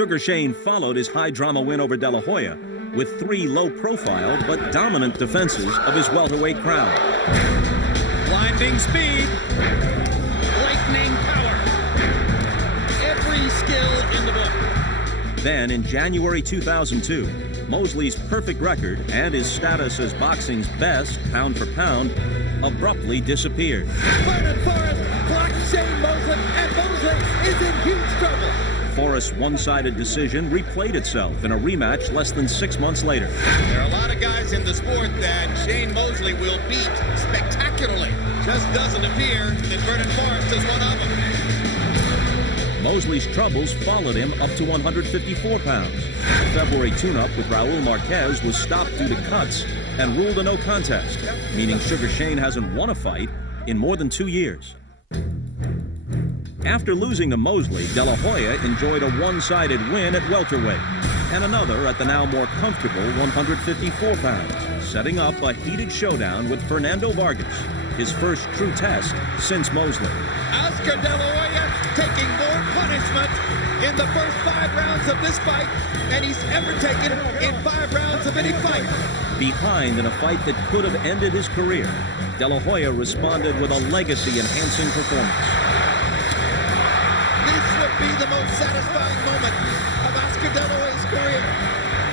Sugar Shane followed his high-drama win over De La Hoya with 3 low-profile but dominant defenses of his welterweight crown. Blinding speed, lightning power, every skill in the book. Then, in January 2002, Mosley's perfect record and his status as boxing's best, pound for pound, abruptly disappeared. Vernon Forrest blocks Shane Mosley, and Mosley is in huge trouble. Forrest's one-sided decision replayed itself in a rematch less than 6 months later. There are a lot of guys in the sport that Shane Mosley will beat spectacularly. Just doesn't appear that Vernon Forrest is one of them. Mosley's troubles followed him up to 154 pounds. The February tune-up with Raul Marquez was stopped due to cuts and ruled a no contest, meaning Sugar Shane hasn't won a fight in more than 2 years. After losing to Mosley, De La Hoya enjoyed a one-sided win at welterweight and another at the now more comfortable 154 pounds, setting up a heated showdown with Fernando Vargas, his first true test since Mosley. Oscar De La Hoya taking more punishment in the first 5 rounds of this fight than he's ever taken in 5 rounds of any fight. Behind in a fight that could have ended his career, De La Hoya responded with a legacy-enhancing performance. This would be the most satisfying moment of Oscar De La Hoya's career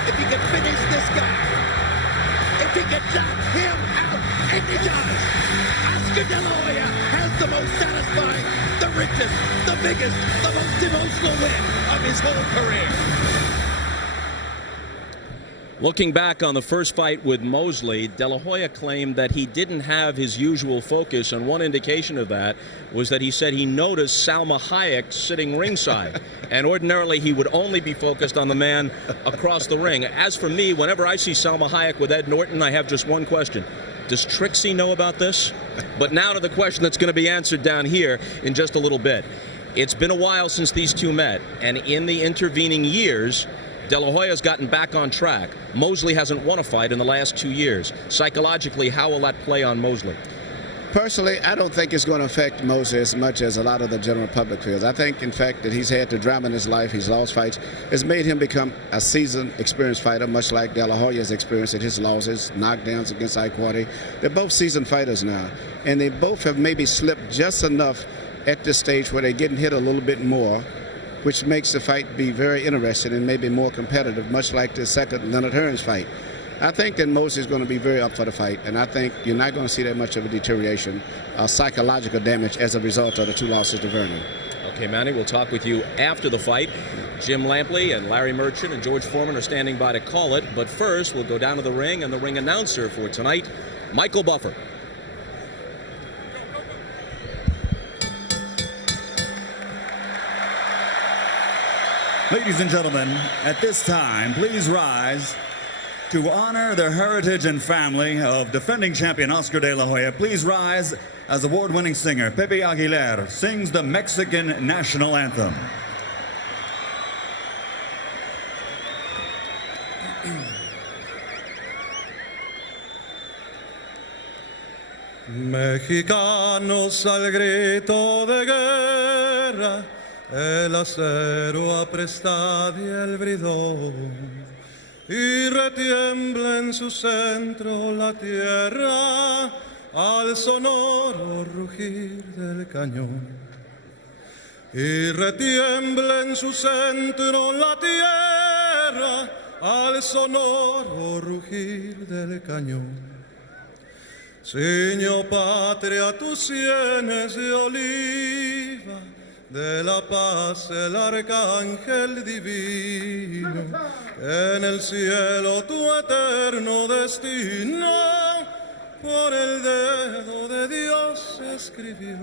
if he could finish this guy. If he could knock him out, and he does. Oscar De La Hoya has the most satisfying, the richest, the biggest, the most emotional win of his whole career. Looking back on the first fight with Mosley, De La Hoya claimed that he didn't have his usual focus, and one indication of that was that he said he noticed Salma Hayek sitting ringside, and ordinarily he would only be focused on the man across the ring. As for me, whenever I see Salma Hayek with Ed Norton, I have just one question. Does Trixie know about this? But now to the question that's going to be answered down here in just a little bit. It's been a while since these two met, and in the intervening years, De La Hoya's gotten back on track. Mosley hasn't won a fight in the last 2 years. Psychologically, how will that play on Mosley? Personally, I don't think it's going to affect Mosley as much as a lot of the general public feels. I think, in fact, that he's had the drama in his life, he's lost fights, has made him become a seasoned, experienced fighter, much like De La Hoya's experience at his losses, knockdowns against Iquarte. They're both seasoned fighters now, and they both have maybe slipped just enough at this stage where they're getting hit a little bit more, which makes the fight be very interesting and maybe more competitive, much like the second Leonard Hearns fight. I think that Mosley is going to be very up for the fight, and I think you're not going to see that much of a deterioration, psychological damage as a result of the 2 losses to Vernon. Okay, Manny, we'll talk with you after the fight. Jim Lampley and Larry Merchant and George Foreman are standing by to call it, but first we'll go down to the ring, and the ring announcer for tonight, Michael Buffer. Ladies and gentlemen, at this time, please rise to honor the heritage and family of defending champion Oscar De La Hoya. Please rise as award-winning singer Pepe Aguilar sings the Mexican national anthem. Mexicanos al grito de guerra, el acero apresta y el bridón, y retiembla en su centro la tierra al sonoro rugir del cañón. Y retiembla en su centro la tierra al sonoro rugir del cañón. Ciño patria tus sienes de oliva, de la paz el arcángel divino, en el cielo tu eterno destino por el dedo de Dios escribió.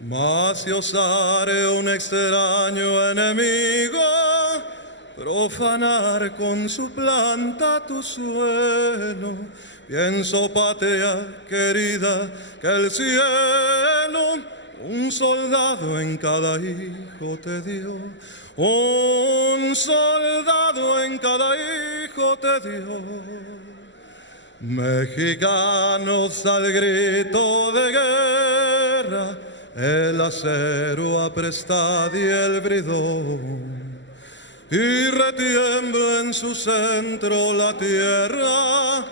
Mas si osare un extraño enemigo profanar con su planta tu suelo, pienso patria querida que el cielo un soldado en cada hijo te dio, un soldado en cada hijo te dio. Mexicanos al grito de guerra, el acero apresta y el bridón, y retiembla en su centro la tierra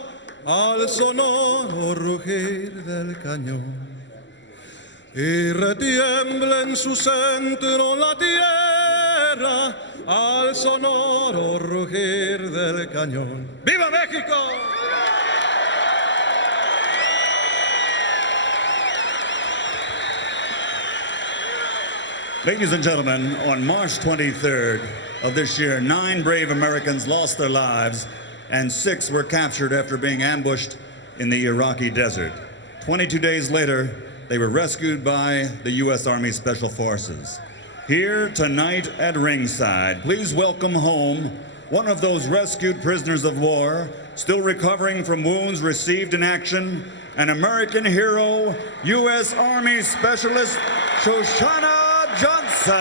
al sonoro rugir del cañón. Y retiembla en su centro la tierra al sonoro rugir del cañón. ¡Viva México! Ladies and gentlemen, on March 23rd of this year, 9 brave Americans lost their lives and 6 were captured after being ambushed in the Iraqi desert. 22 days later, they were rescued by the U.S. Army Special Forces. Here tonight at ringside, please welcome home one of those rescued prisoners of war, still recovering from wounds received in action, an American hero, U.S. Army Specialist Shoshana Johnson.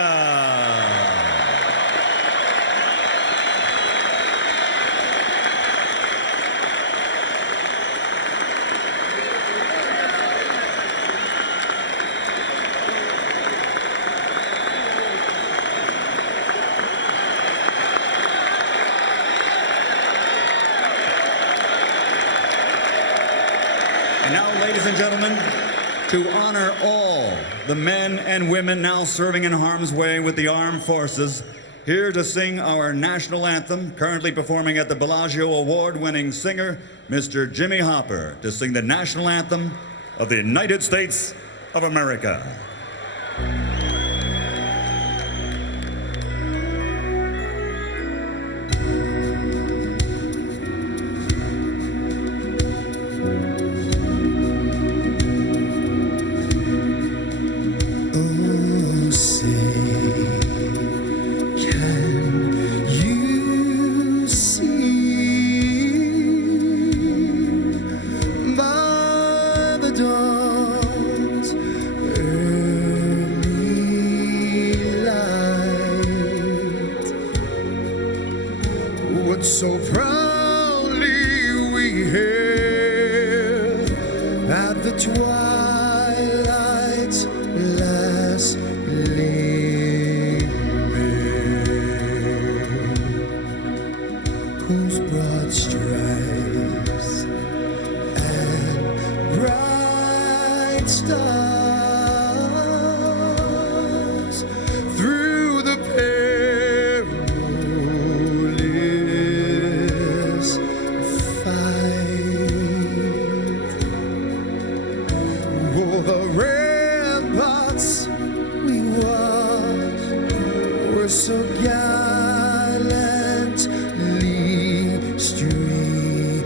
And now, ladies and gentlemen, to honor all the men and women now serving in harm's way with the armed forces, here to sing our national anthem, currently performing at the Bellagio award-winning singer, Mr. Jimmy Hopper, to sing the national anthem of the United States of America. So proudly we hailed at the twilight's last gleaming, whose broad stripes and bright stars through the so gallantly streaming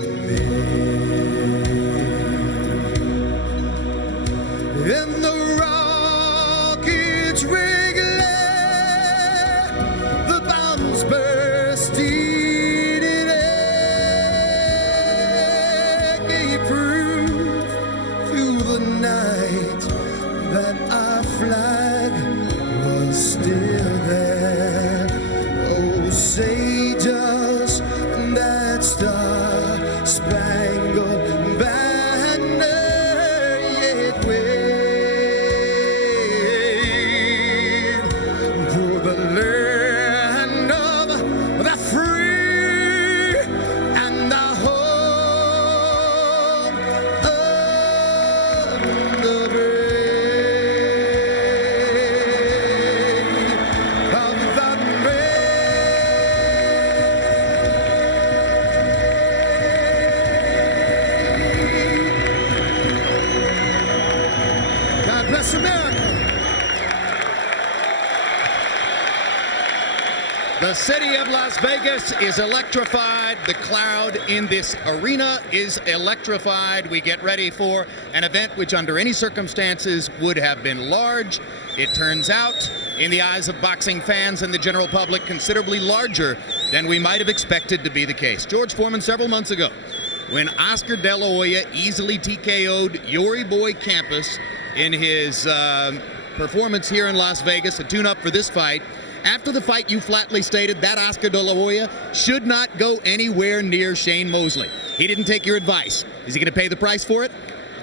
in the rocket's rig lay, the bombs bursting in air gave proof through the night that our flag was still there. Say does that star-spangled banner yet wave for the land of the free and the home of the brave, of the brave. God bless America. The city of Las Vegas is electrified. The crowd in this arena is electrified. We get ready for an event which under any circumstances would have been large. It turns out, in the eyes of boxing fans and the general public, considerably larger than we might have expected to be the case. George Foreman, several months ago, when Oscar De La Hoya easily TKO'd Yuri Boy Campos in his performance here in Las Vegas, a tune-up for this fight, after the fight you flatly stated that Oscar De La Hoya should not go anywhere near Shane Mosley. He didn't take your advice. Is he going to pay the price for it?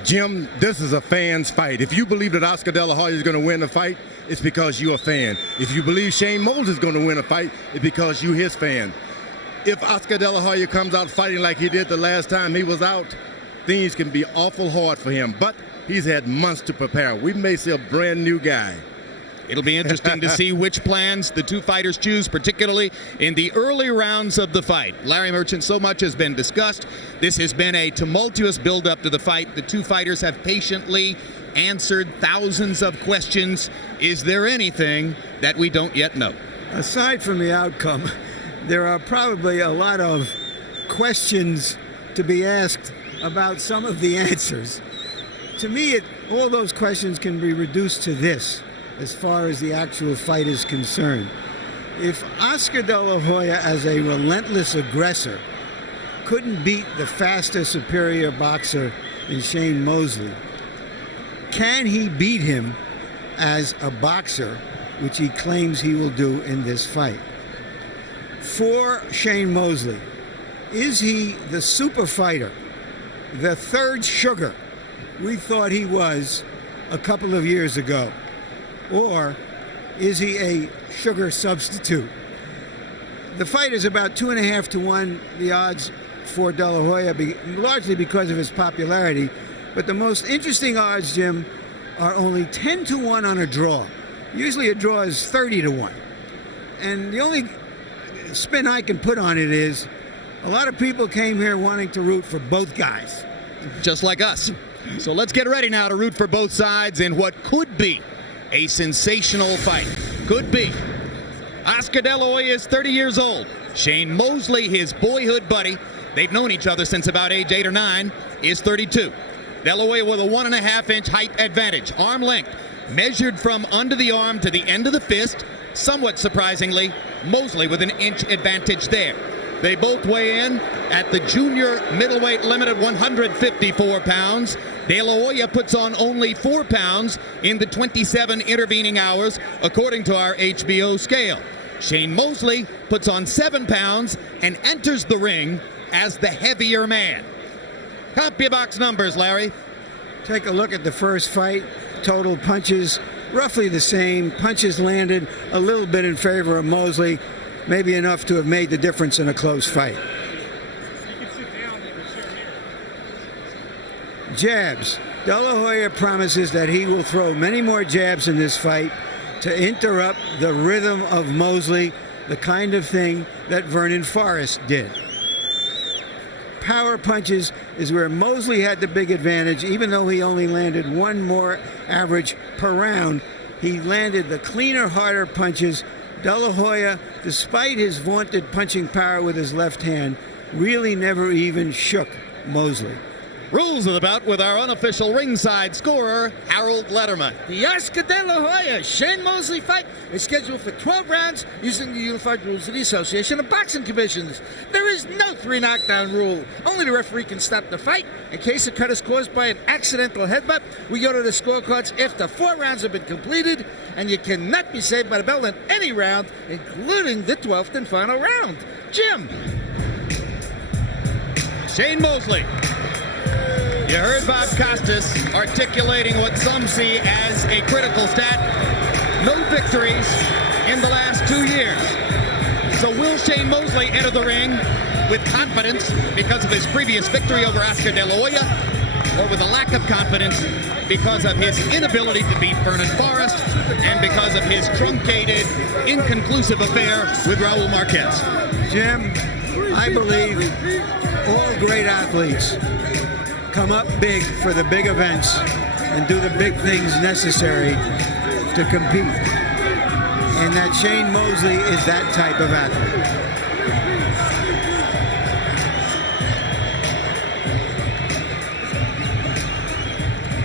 Jim, this is a fan's fight. If you believe that Oscar De La Hoya is going to win the fight, it's because you're a fan. If you believe Shane Mosley is going to win a fight, it's because you're his fan. If Oscar De La Hoya comes out fighting like he did the last time he was out, things can be awful hard for him. But he's had months to prepare. We may see a brand new guy. It'll be interesting to see which plans the two fighters choose, particularly in the early rounds of the fight. Larry Merchant, so much has been discussed. This has been a tumultuous build-up to the fight. The two fighters have patiently answered thousands of questions. Is there anything that we don't yet know? Aside from the outcome, there are probably a lot of questions to be asked about some of the answers. To me, all those questions can be reduced to this, as far as the actual fight is concerned. If Oscar De La Hoya, as a relentless aggressor, couldn't beat the faster, superior boxer in Shane Mosley, can he beat him as a boxer, which he claims he will do in this fight? For Shane Mosley, is he the super fighter, the third sugar we thought he was a couple of years ago? Or is he a sugar substitute? The fight is about 2.5 to 1, the odds for De La Hoya, largely because of his popularity. But the most interesting odds, Jim, are only 10 to 1 on a draw. Usually a draw is 30 to 1. And the only spin I can put on it is a lot of people came here wanting to root for both guys. Just like us. So let's get ready now to root for both sides in what could be a sensational fight. Could be. Oscar De La Hoya is 30 years old. Shane Mosley, his boyhood buddy, they've known each other since about age 8 or 9, is 32. De La Hoya with a 1.5-inch height advantage. Arm length measured from under the arm to the end of the fist. Somewhat surprisingly, Mosley with an inch advantage there. They both weigh in at the junior middleweight limit at 154 pounds. De La Hoya puts on only 4 pounds in the 27 intervening hours, according to our HBO scale. Shane Mosley puts on 7 pounds and enters the ring as the heavier man. Copy-box numbers, Larry. Take a look at the first fight. Total punches, roughly the same. Punches landed a little bit in favor of Mosley, maybe enough to have made the difference in a close fight. Jabs. De La Hoya promises that he will throw many more jabs in this fight to interrupt the rhythm of Mosley, the kind of thing that Vernon Forrest did. Power punches is where Mosley had the big advantage. Even though he only landed 1 more average per round, he landed the cleaner, harder punches. De La Hoya, despite his vaunted punching power with his left hand, really never even shook Mosley. Rules of the bout with our unofficial ringside scorer, Harold Letterman. The Oscar De La Hoya Shane Mosley fight is scheduled for 12 rounds using the unified rules of the Association of Boxing Commissions. There is no 3 knockdown rule. Only the referee can stop the fight. In case the cut is caused by an accidental headbutt, we go to the scorecards after 4 rounds have been completed, and you cannot be saved by the bell in any round, including the 12th and final round. Jim. Shane Mosley. You heard Bob Costas articulating what some see as a critical stat. No victories in the last 2 years. So will Shane Mosley enter the ring with confidence because of his previous victory over Oscar De La Hoya, or with a lack of confidence because of his inability to beat Vernon Forrest and because of his truncated, inconclusive affair with Raul Marquez? Jim, I believe all great athletes come up big for the big events and do the big things necessary to compete. And that Shane Mosley is that type of athlete.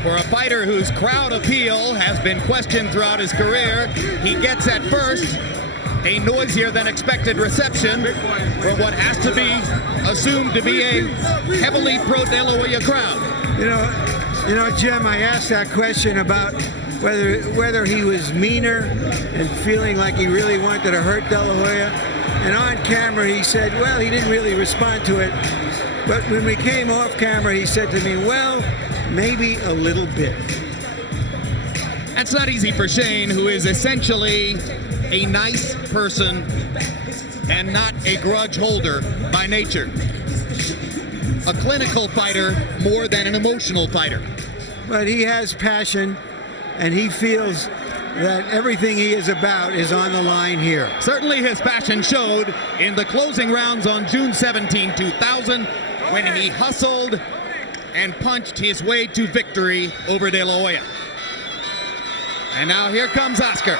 For a fighter whose crowd appeal has been questioned throughout his career, he gets at first a noisier than expected reception from what has to be assumed to be a heavily pro-De La Hoya crowd. You know, Jim, I asked that question about whether he was meaner and feeling like he really wanted to hurt De La Hoya. And on camera, he said, well, he didn't really respond to it. But when we came off camera, he said to me, well, maybe a little bit. That's not easy for Shane, who is essentially a nice person and not a grudge holder by nature. A clinical fighter more than an emotional fighter. But he has passion, and he feels that everything he is about is on the line here. Certainly his passion showed in the closing rounds on June 17, 2000, when he hustled and punched his way to victory over De La Hoya. And now here comes Oscar.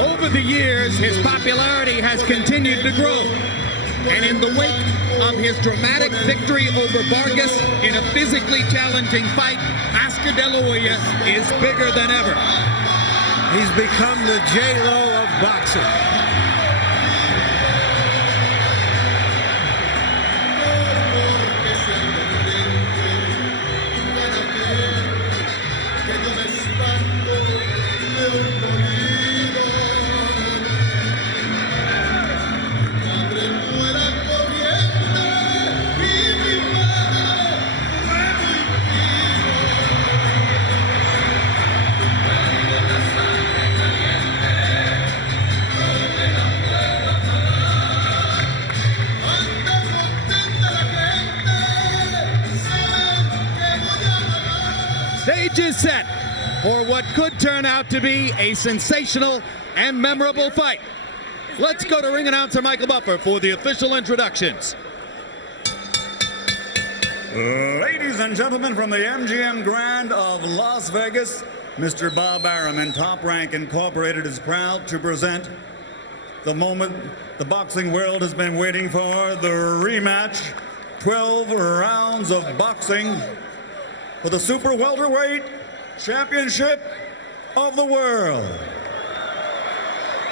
Over the years, his popularity has continued to grow. And in the wake of his dramatic victory over Vargas in a physically challenging fight, Oscar De La Hoya is bigger than ever. He's become the J-Lo of boxing. Stage is set for what could turn out to be a sensational and memorable fight. Let's go to ring announcer Michael Buffer for the official introductions. Ladies and gentlemen, from the MGM Grand of Las Vegas, Mr. Bob Arum and Top Rank Incorporated is proud to present the moment the boxing world has been waiting for, the rematch, 12 rounds of boxing for the Super Welterweight Championship of the World.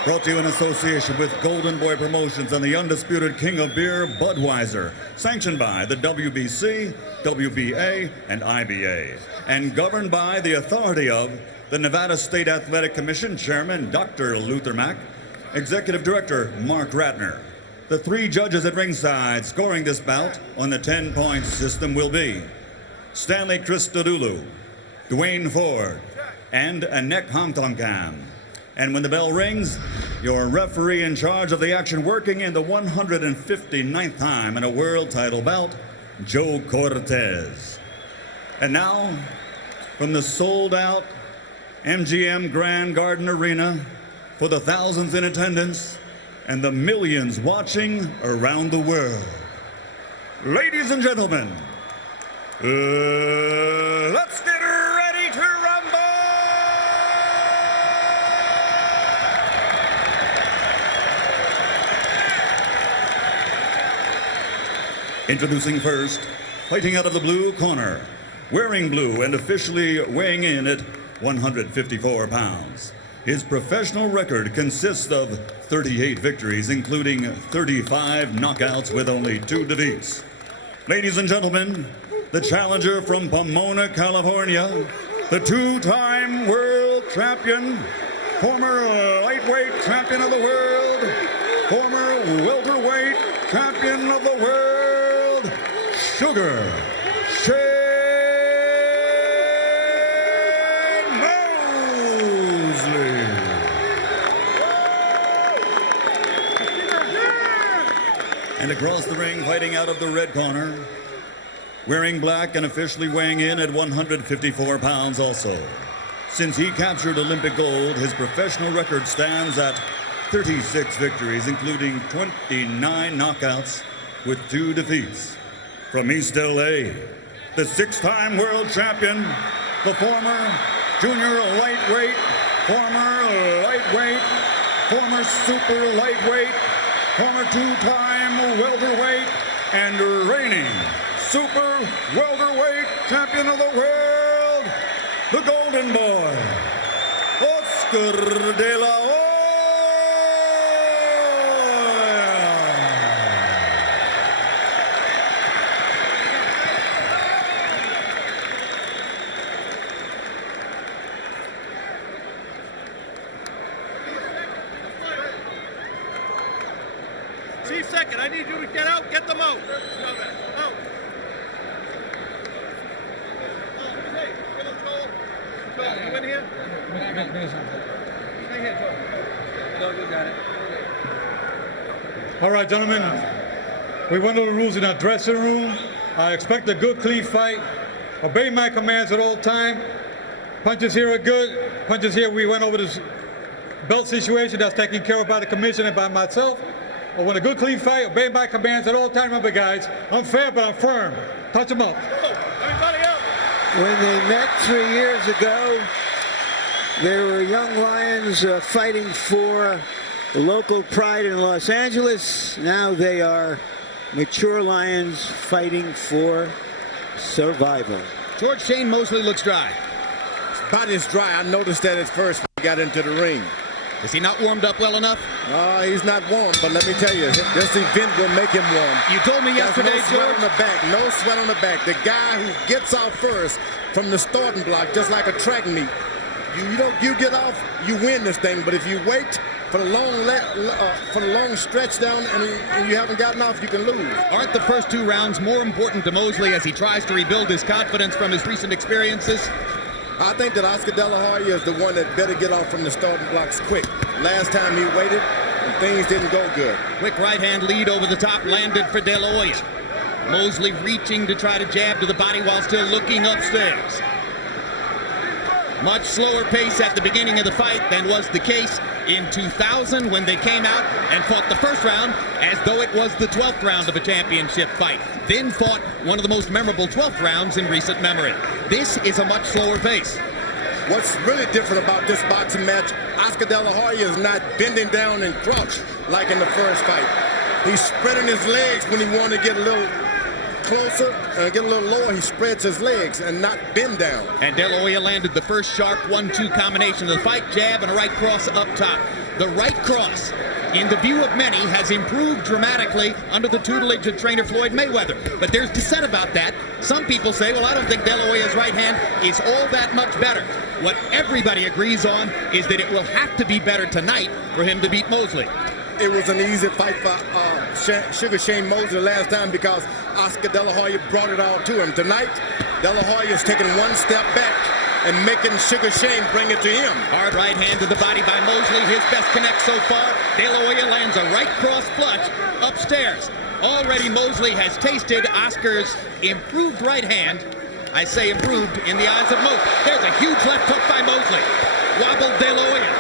Brought to you in association with Golden Boy Promotions and the undisputed king of beer, Budweiser. Sanctioned by the WBC, WBA, and IBA. And governed by the authority of the Nevada State Athletic Commission Chairman, Dr. Luther Mack, Executive Director, Mark Ratner. The three judges at ringside scoring this bout on the 10-point system will be Stanley Christodoulou, Dwayne Ford, and Anek Hamtongam. And when the bell rings, your referee in charge of the action, working in the 159th time in a world title bout, Joe Cortez. And now, from the sold-out MGM Grand Garden Arena, for the thousands in attendance and the millions watching around the world, ladies and gentlemen, let's get ready to rumble! Introducing first, fighting out of the blue corner, wearing blue and officially weighing in at 154 pounds. His professional record consists of 38 victories, including 35 knockouts with only 2 defeats. Ladies and gentlemen, the challenger from Pomona, California, the two-time world champion, former lightweight champion of the world, former welterweight champion of the world, Sugar Shane Mosley. And across the ring, fighting out of the red corner, wearing black and officially weighing in at 154 pounds also. Since he captured Olympic gold, his professional record stands at 36 victories, including 29 knockouts with 2 defeats. From East LA, the 6-time world champion, the former junior lightweight, former lightweight, former super lightweight, former 2-time welterweight, and reigning super welterweight champion of the world, the Golden Boy, Oscar De La Hoya. Chief second. I need you to get out. Get them out. Out. Hey, get him, Joel. Joel, you in here? Stay here, Joel. No, you got it. All right, gentlemen. We went over the rules in our dressing room. I expect a good, clean fight. Obey my commands at all time. Punches here are good. Punches here, we went over this belt situation that's taken care of by the commission and by myself. I want a good, clean fight. Obey my commands at all time. Remember, guys, I'm fair, but I'm firm. Touch them up. Everybody out. When they met 3 years ago, they were young lions fighting for local pride in Los Angeles. Now they are mature lions fighting for survival. George, Shane Mosley looks dry. His body's dry. I noticed that at first when he got into the ring. Is he not warmed up well enough? He's not warm, but let me tell you, this event will make him warm. You told me yesterday, no sweat George. on the back, no sweat on the back. The guy who gets out first from the starting block, just like a track meet, you get off, you win this thing. But if you wait for the long stretch down and you haven't gotten off, you can lose. Aren't the first 2 rounds more important to Mosley as he tries to rebuild his confidence from his recent experiences? I think that Oscar De La Hoya is the one that better get off from the starting blocks quick. Last time he waited, and things didn't go good. Quick right-hand lead over the top landed for De La Hoya. Mosley reaching to try to jab to the body while still looking upstairs. Much slower pace at the beginning of the fight than was the case in 2000 when they came out and fought the first round as though it was the 12th round of a championship fight. Then fought one of the most memorable 12th rounds in recent memory. This is a much slower pace. What's really different about this boxing match, Oscar De La Hoya is not bending down and crouch like in the first fight. He's spreading his legs when he wants to get a little closer and get a little lower. He spreads his legs and not bend down. And De La Hoya landed the first sharp 1-2 combination of the fight, jab and a right cross up top. The right cross, in the view of many, has improved dramatically under the tutelage of trainer Floyd Mayweather. But there's dissent about that. Some people say, well, I don't think De La Hoya's right hand is all that much better. What everybody agrees on is that it will have to be better tonight for him to beat Mosley. It was an easy fight for Sugar Shane Mosley last time because Oscar De La Hoya brought it all to him. Tonight, De La Hoya is taking one step back and making Sugar Shane bring it to him. Hard right hand to the body by Mosley, his best connect so far. De La Hoya lands a right cross flush upstairs. Already Mosley has tasted Oscar's improved right hand. I say improved in the eyes of most. There's a huge left hook by Mosley. Wobbled De La Hoya.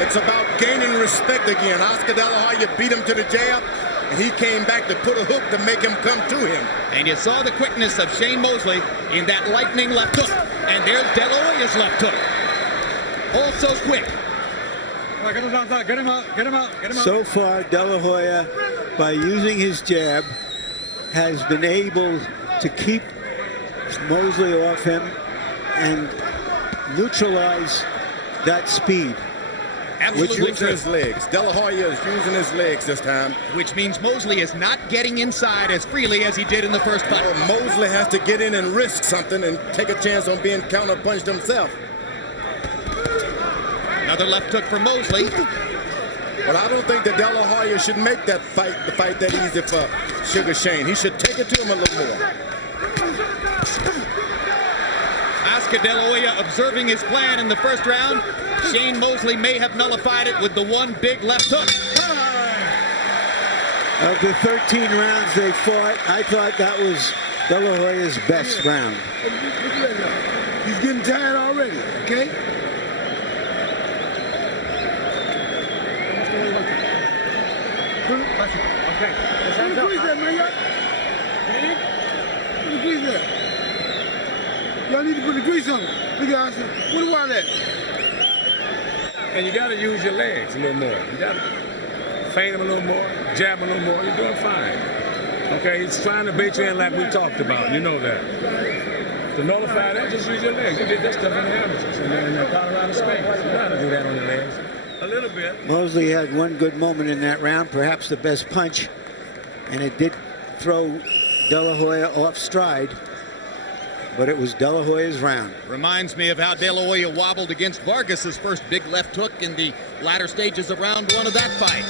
It's about gaining respect again. Oscar De La Hoya beat him to the jab, and he came back to put a hook to make him come to him. And you saw the quickness of Shane Mosley in that lightning left hook. And there's De La Hoya's left hook. Also quick. All right, get him outside. Get him out. Get him out. Get him out. So far, De La Hoya, by using his jab, has been able to keep Mosley off him and neutralize that speed. Absolutely Using his legs. De La Hoya is using his legs this time. Which means Mosley is not getting inside as freely as he did in the first fight. Mosley has to get in and risk something and take a chance on being counterpunched himself. Another left hook for Mosley. But I don't think that De La Hoya should make that fight, the fight that easy for Sugar Shane. He should take it to him a little more. Oscar De La Hoya observing his plan in the first round. Shane Mosley may have nullified it with the one big left hook. Of the 13 rounds they fought, I thought that was De La Hoya's best round. He's getting tired already, okay? Okay. Put the grease there, man. Put the grease there. Y'all need to put the grease on it. Look at us. Put the water at. And you got to use your legs a little more. You got to feint them a little more, jab a little more. You're doing fine. Okay, he's trying to bait you in like we talked about. You know that. To nullify that, just use your legs. You did that stuff in the amateurs in the Colorado Springs. You know how to do that on your legs. A little bit. Mosley had one good moment in that round, perhaps the best punch, and it did throw De La Hoya off stride, but it was De La Hoya's round. Reminds me of how De La Hoya wobbled against Vargas's first big left hook in the latter stages of round one of that fight.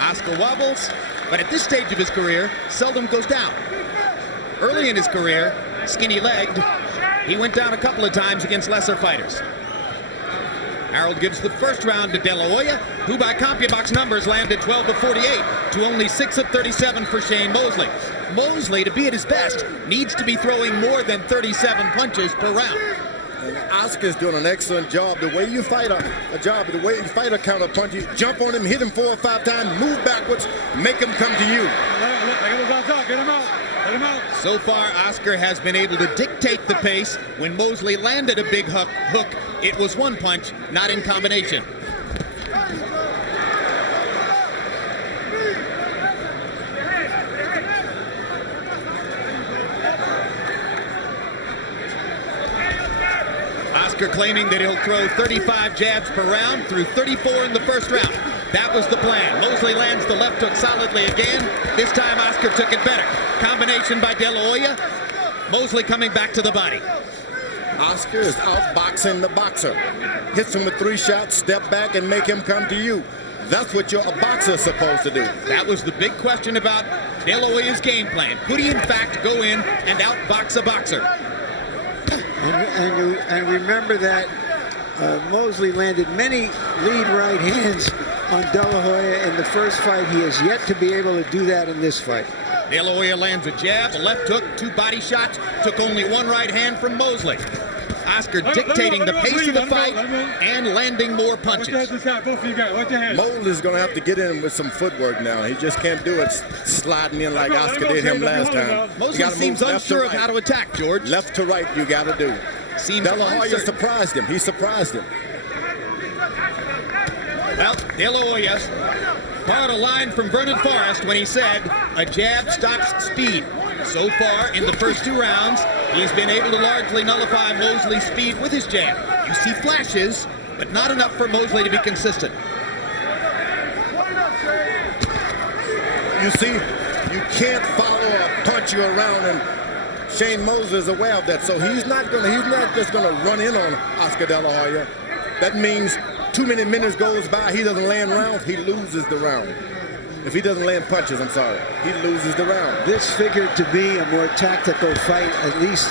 Oscar wobbles, but at this stage of his career, seldom goes down. Early in his career, skinny-legged, he went down a couple of times against lesser fighters. Harold gives the first round to De La Hoya, who by CompuBox numbers landed 12 of 48 to only 6 of 37 for Shane Mosley. Mosley, to be at his best, needs to be throwing more than 37 punches per round. And Oscar's doing an excellent job. The way you fight the way you fight a counter punch, you jump on him, hit him 4 or 5 times, move backwards, make him come to you. Get him out. Let him out. So far, Oscar has been able to dictate the pace. When Mosley landed a big hook, it was one punch, not in combination. Oscar claiming that he'll throw 35 jabs per round, through 34 in the first round. That was the plan. Mosley lands the left hook solidly again. This time Oscar took it better. Combination by De La Hoya. Mosley coming back to the body. Oscar is outboxing the boxer. Hits him with 3 shots, step back, and make him come to you. That's what a boxer is supposed to do. That was the big question about De La Hoya's game plan. Could he, in fact, go in and outbox a boxer? And remember that Mosley landed many lead right hands on De La Hoya in the first fight. He has yet to be able to do that in this fight. De La Hoya lands a jab, a left hook, 2 body shots, took only 1 right hand from Mosley. Oscar dictating the pace of the fight and landing more punches. Mosley's going to have to get in with some footwork now. He just can't do it sliding in like Oscar did him last time. Mosley seems unsure of how to attack, George. Left to right, you got to do. De La Hoya surprised him. He surprised him. Well, De La Hoya borrowed a line from Vernon Forrest when he said, "A jab stops speed." So far, in the first 2 rounds, he's been able to largely nullify Mosley's speed with his jab. You see flashes, but not enough for Mosley to be consistent. You see, you can't follow a punch you around, and Shane Mosley is aware of that. So he's not just gonna run in on Oscar De La Hoya. That means too many minutes goes by, he doesn't land rounds, he loses the round. If he doesn't land punches, I'm sorry, he loses the round. This figured to be a more tactical fight, at least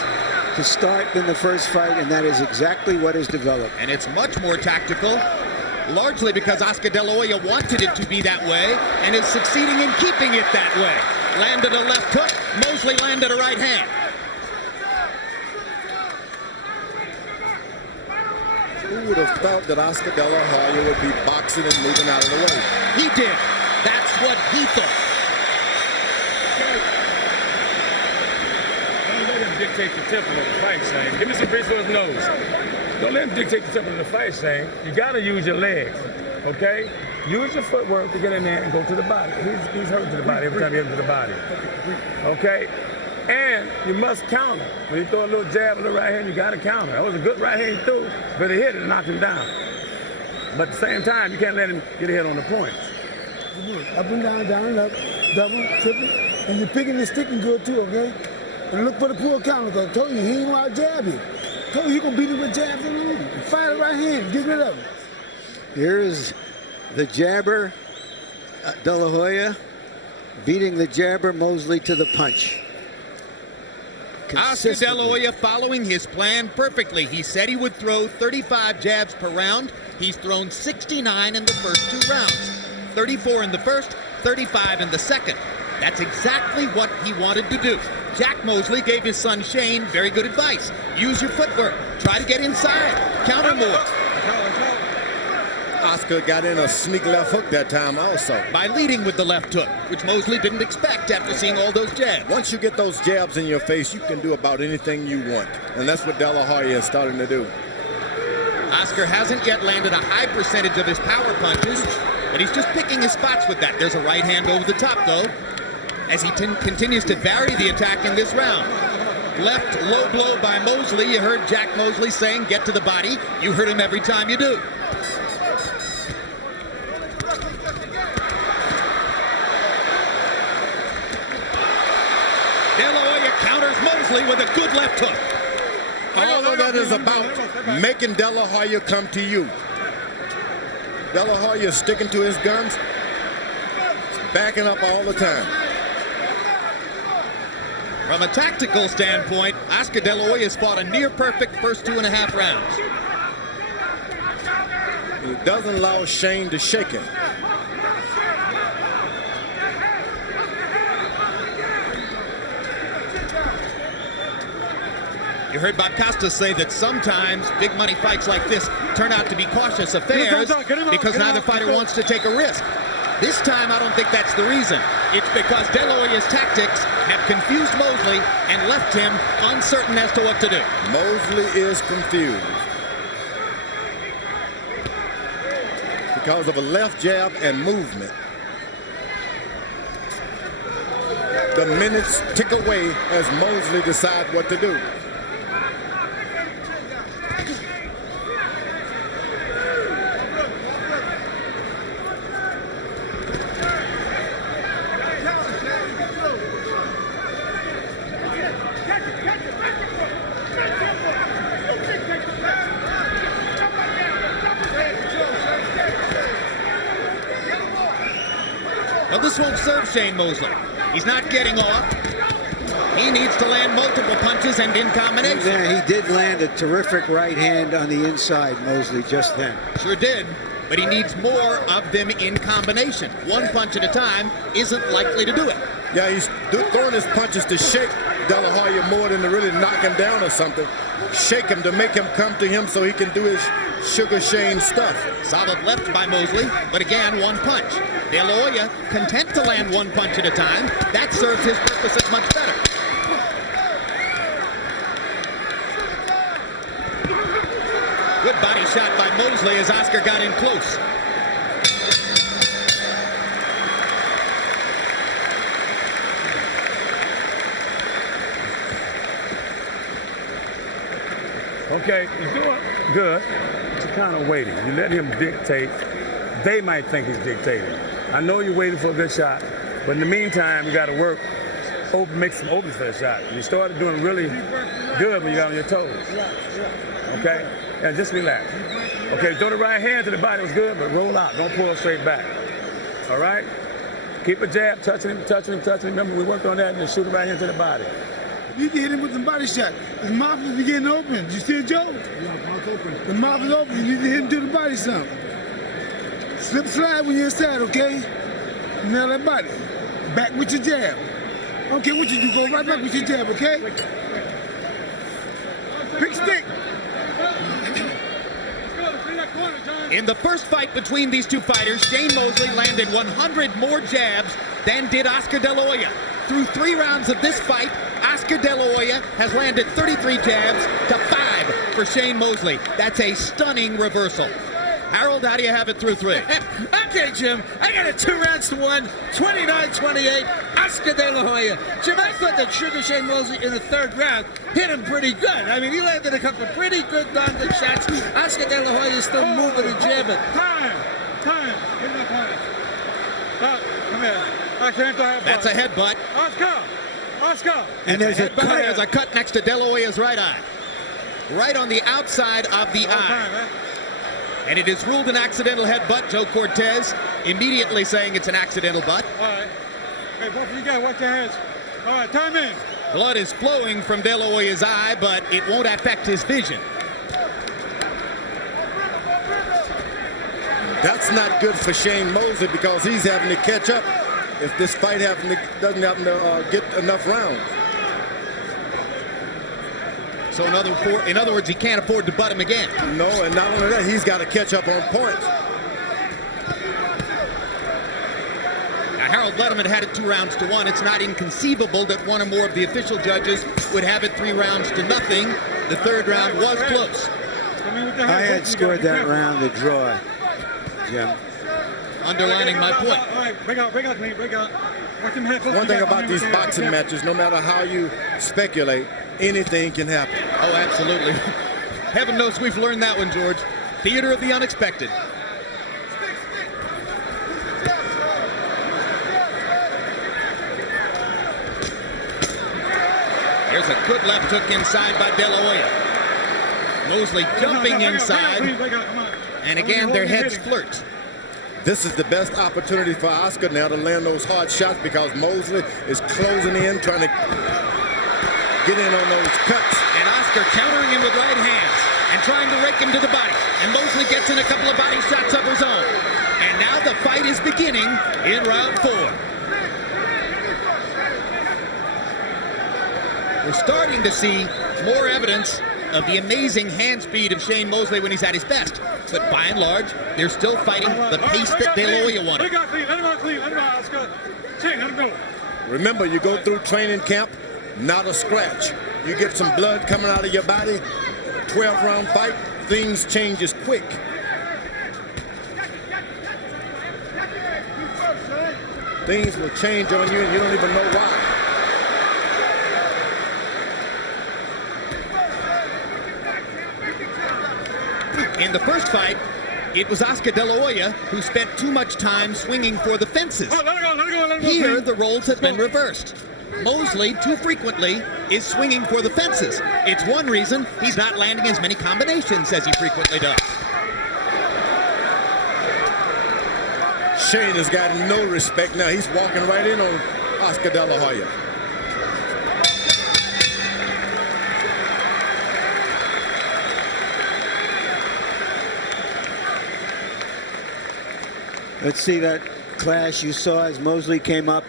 to start, than the first fight, and that is exactly what has developed. And it's much more tactical, largely because Oscar De La Hoya wanted it to be that way and is succeeding in keeping it that way. Landed a left hook, Mosley landed a right hand. Who would have thought that Oscar De La Hoya would be boxing and moving out of the way? He did. That's what he thought. Don't let him dictate the tempo of the fight, Shane. Give me some grease for his nose. Don't let him dictate the tempo of the fight, Shane. You got to use your legs, okay? Use your footwork to get in there and go to the body. He's hurt to the body every time he hits to the body, okay? And you must counter. When you throw a little jab with the right hand, you got to counter. That was a good right hand through, but he hit it and knocked him down. But at the same time, you can't let him get a hit on the points. Up and down, down and up, double, triple, and you're picking and sticking good too, okay? And look for the pull counter, because I told you he ain't want to jab you. Told you he gonna beat him with jabs in the room. Fire the right hand, get rid of it. Here's the jabber, De La Hoya, beating the jabber Mosley to the punch. Oscar De La Hoya following his plan perfectly. He said he would throw 35 jabs per round. He's thrown 69 in the first 2 rounds. 34 in the first, 35 in the second. That's exactly what he wanted to do. Jack Mosley gave his son Shane very good advice. Use your footwork. Try to get inside. Counter more. Oscar got in a sneak left hook that time also. By leading with the left hook, which Mosley didn't expect after seeing all those jabs. Once you get those jabs in your face, you can do about anything you want. And that's what De La Hoya is starting to do. Oscar hasn't yet landed a high percentage of his power punches, but he's just picking his spots with that. There's a right hand over the top, though, as he continues to vary the attack in this round. Left low blow by Mosley. You heard Jack Mosley saying, get to the body. You heard him every time you do. De La Hoya counters Mosley with a good left hook. All of that is about making De La Hoya come to you. De La Hoya is sticking to his guns. backing up all the time. From a tactical standpoint, Oscar De La Hoya has fought a near-perfect first 2.5 rounds. He doesn't allow Shane to shake him. You heard Bob Costa say that sometimes big money fights like this turn out to be cautious affairs because neither fighter wants to take a risk. This time, I don't think that's the reason. It's because De La Hoya's tactics have confused Mosley and left him uncertain as to what to do. Mosley is confused because of a left jab and movement. The minutes tick away as Mosley decides what to do. Well, this won't serve Shane Mosley. He's not getting off. He needs to land multiple punches and in combination. Yeah, he did land a terrific right hand on the inside, Mosley, just then. Sure did, but he needs more of them in combination. One punch at a time isn't likely to do it. Yeah, he's throwing his punches to shake De La Hoya more than to really knock him down or something. Shake him to make him come to him so he can do his Sugar Shane stuff. Solid left by Mosley, but again, one punch. De La Hoya content to land one punch at a time. That serves his purposes much better. Good body shot by Mosley as Oscar got in close. Okay, he's doing good, but you're kind of waiting. You let him dictate. They might think he's dictating. I know you're waiting for a good shot, but in the meantime, you got to work, make some opens for the shot. You started doing really good when you got on your toes. Okay? And just relax. Okay, throw the right hand to the body was good, but roll out. Don't pull straight back. All right? Keep a jab, touching him, touching him, touching him. Remember, we worked on that and then shoot the right hand to the body. You can hit him with the body shot. His mouth is getting open. Did you see it, Joe? Yeah, mouth open. The mouth is open. You need to hit him to the body something. Slip slide when you're inside, okay? Nail that body. Back with your jab. I don't care what you do, go right back with your jab, okay? Big stick. In the first fight between these two fighters, Shane Mosley landed 100 more jabs than did Oscar De La Hoya. Through 3 rounds of this fight, Oscar De La Hoya has landed 33 jabs to 5 for Shane Mosley. That's a stunning reversal. Harold, how do you have it through 3? Okay, Jim, I got it 2 rounds to 1, 29-28, Oscar De La Hoya. Jim, I thought that Sugar Shane Mosley in the 3rd round hit him pretty good. I mean, he landed a couple of pretty good, darn good shots. Oscar De La Hoya is still moving and jabbing. Time. Give me that time. Come here. That's a headbutt. Oscar. And there's a cut next to De La Hoya's right eye. Right on the outside of the eye. And it is ruled an accidental headbutt. Joe Cortez immediately saying it's an accidental butt. All right. Hey, both of you guys, watch your heads. All right, time in. Blood is flowing from De La Hoya's eye, but it won't affect his vision. That's not good for Shane Mosley because he's having to catch up if this fight doesn't happen to get enough rounds. So in other words, he can't afford to butt him again. No, and not only that, he's got to catch up on points. Now, Harold Letterman had it 2 rounds to 1. It's not inconceivable that one or more of the official judges would have it 3 rounds to nothing. The 3rd round was close. I had scored that round a draw, Jim. Underlining my point. All right, break out, clean, break out. One thing about these boxing matches, no matter how you speculate, anything can happen. Oh, absolutely. Heaven knows we've learned that one, George. Theater of the unexpected. There's a good left hook inside by De La Hoya. Mosley jumping inside. And again, their heads flirt. This is the best opportunity for Oscar now to land those hard shots because Mosley is closing in, trying to get in on those cuts. And Oscar countering him with right hands and trying to rake him to the body. And Mosley gets in a couple of body shots of his own. And now the fight is beginning in round 4. We're starting to see more evidence of the amazing hand speed of Shane Mosley when he's at his best. But by and large, they're still fighting the pace that De La Hoya wanted. Let him go, Oscar. Shane, let him go. Remember, you go through training camp, not a scratch. You get some blood coming out of your body, 12-round fight, things changes quick. Things will change on you and you don't even know why. In the first fight, it was Oscar De La Hoya who spent too much time swinging for the fences. Here, the roles have been reversed. Mosley, too frequently, is swinging for the fences. It's one reason he's not landing as many combinations as he frequently does. Shane has got no respect now. He's walking right in on Oscar De La Hoya. Let's see that clash you saw as Mosley came up.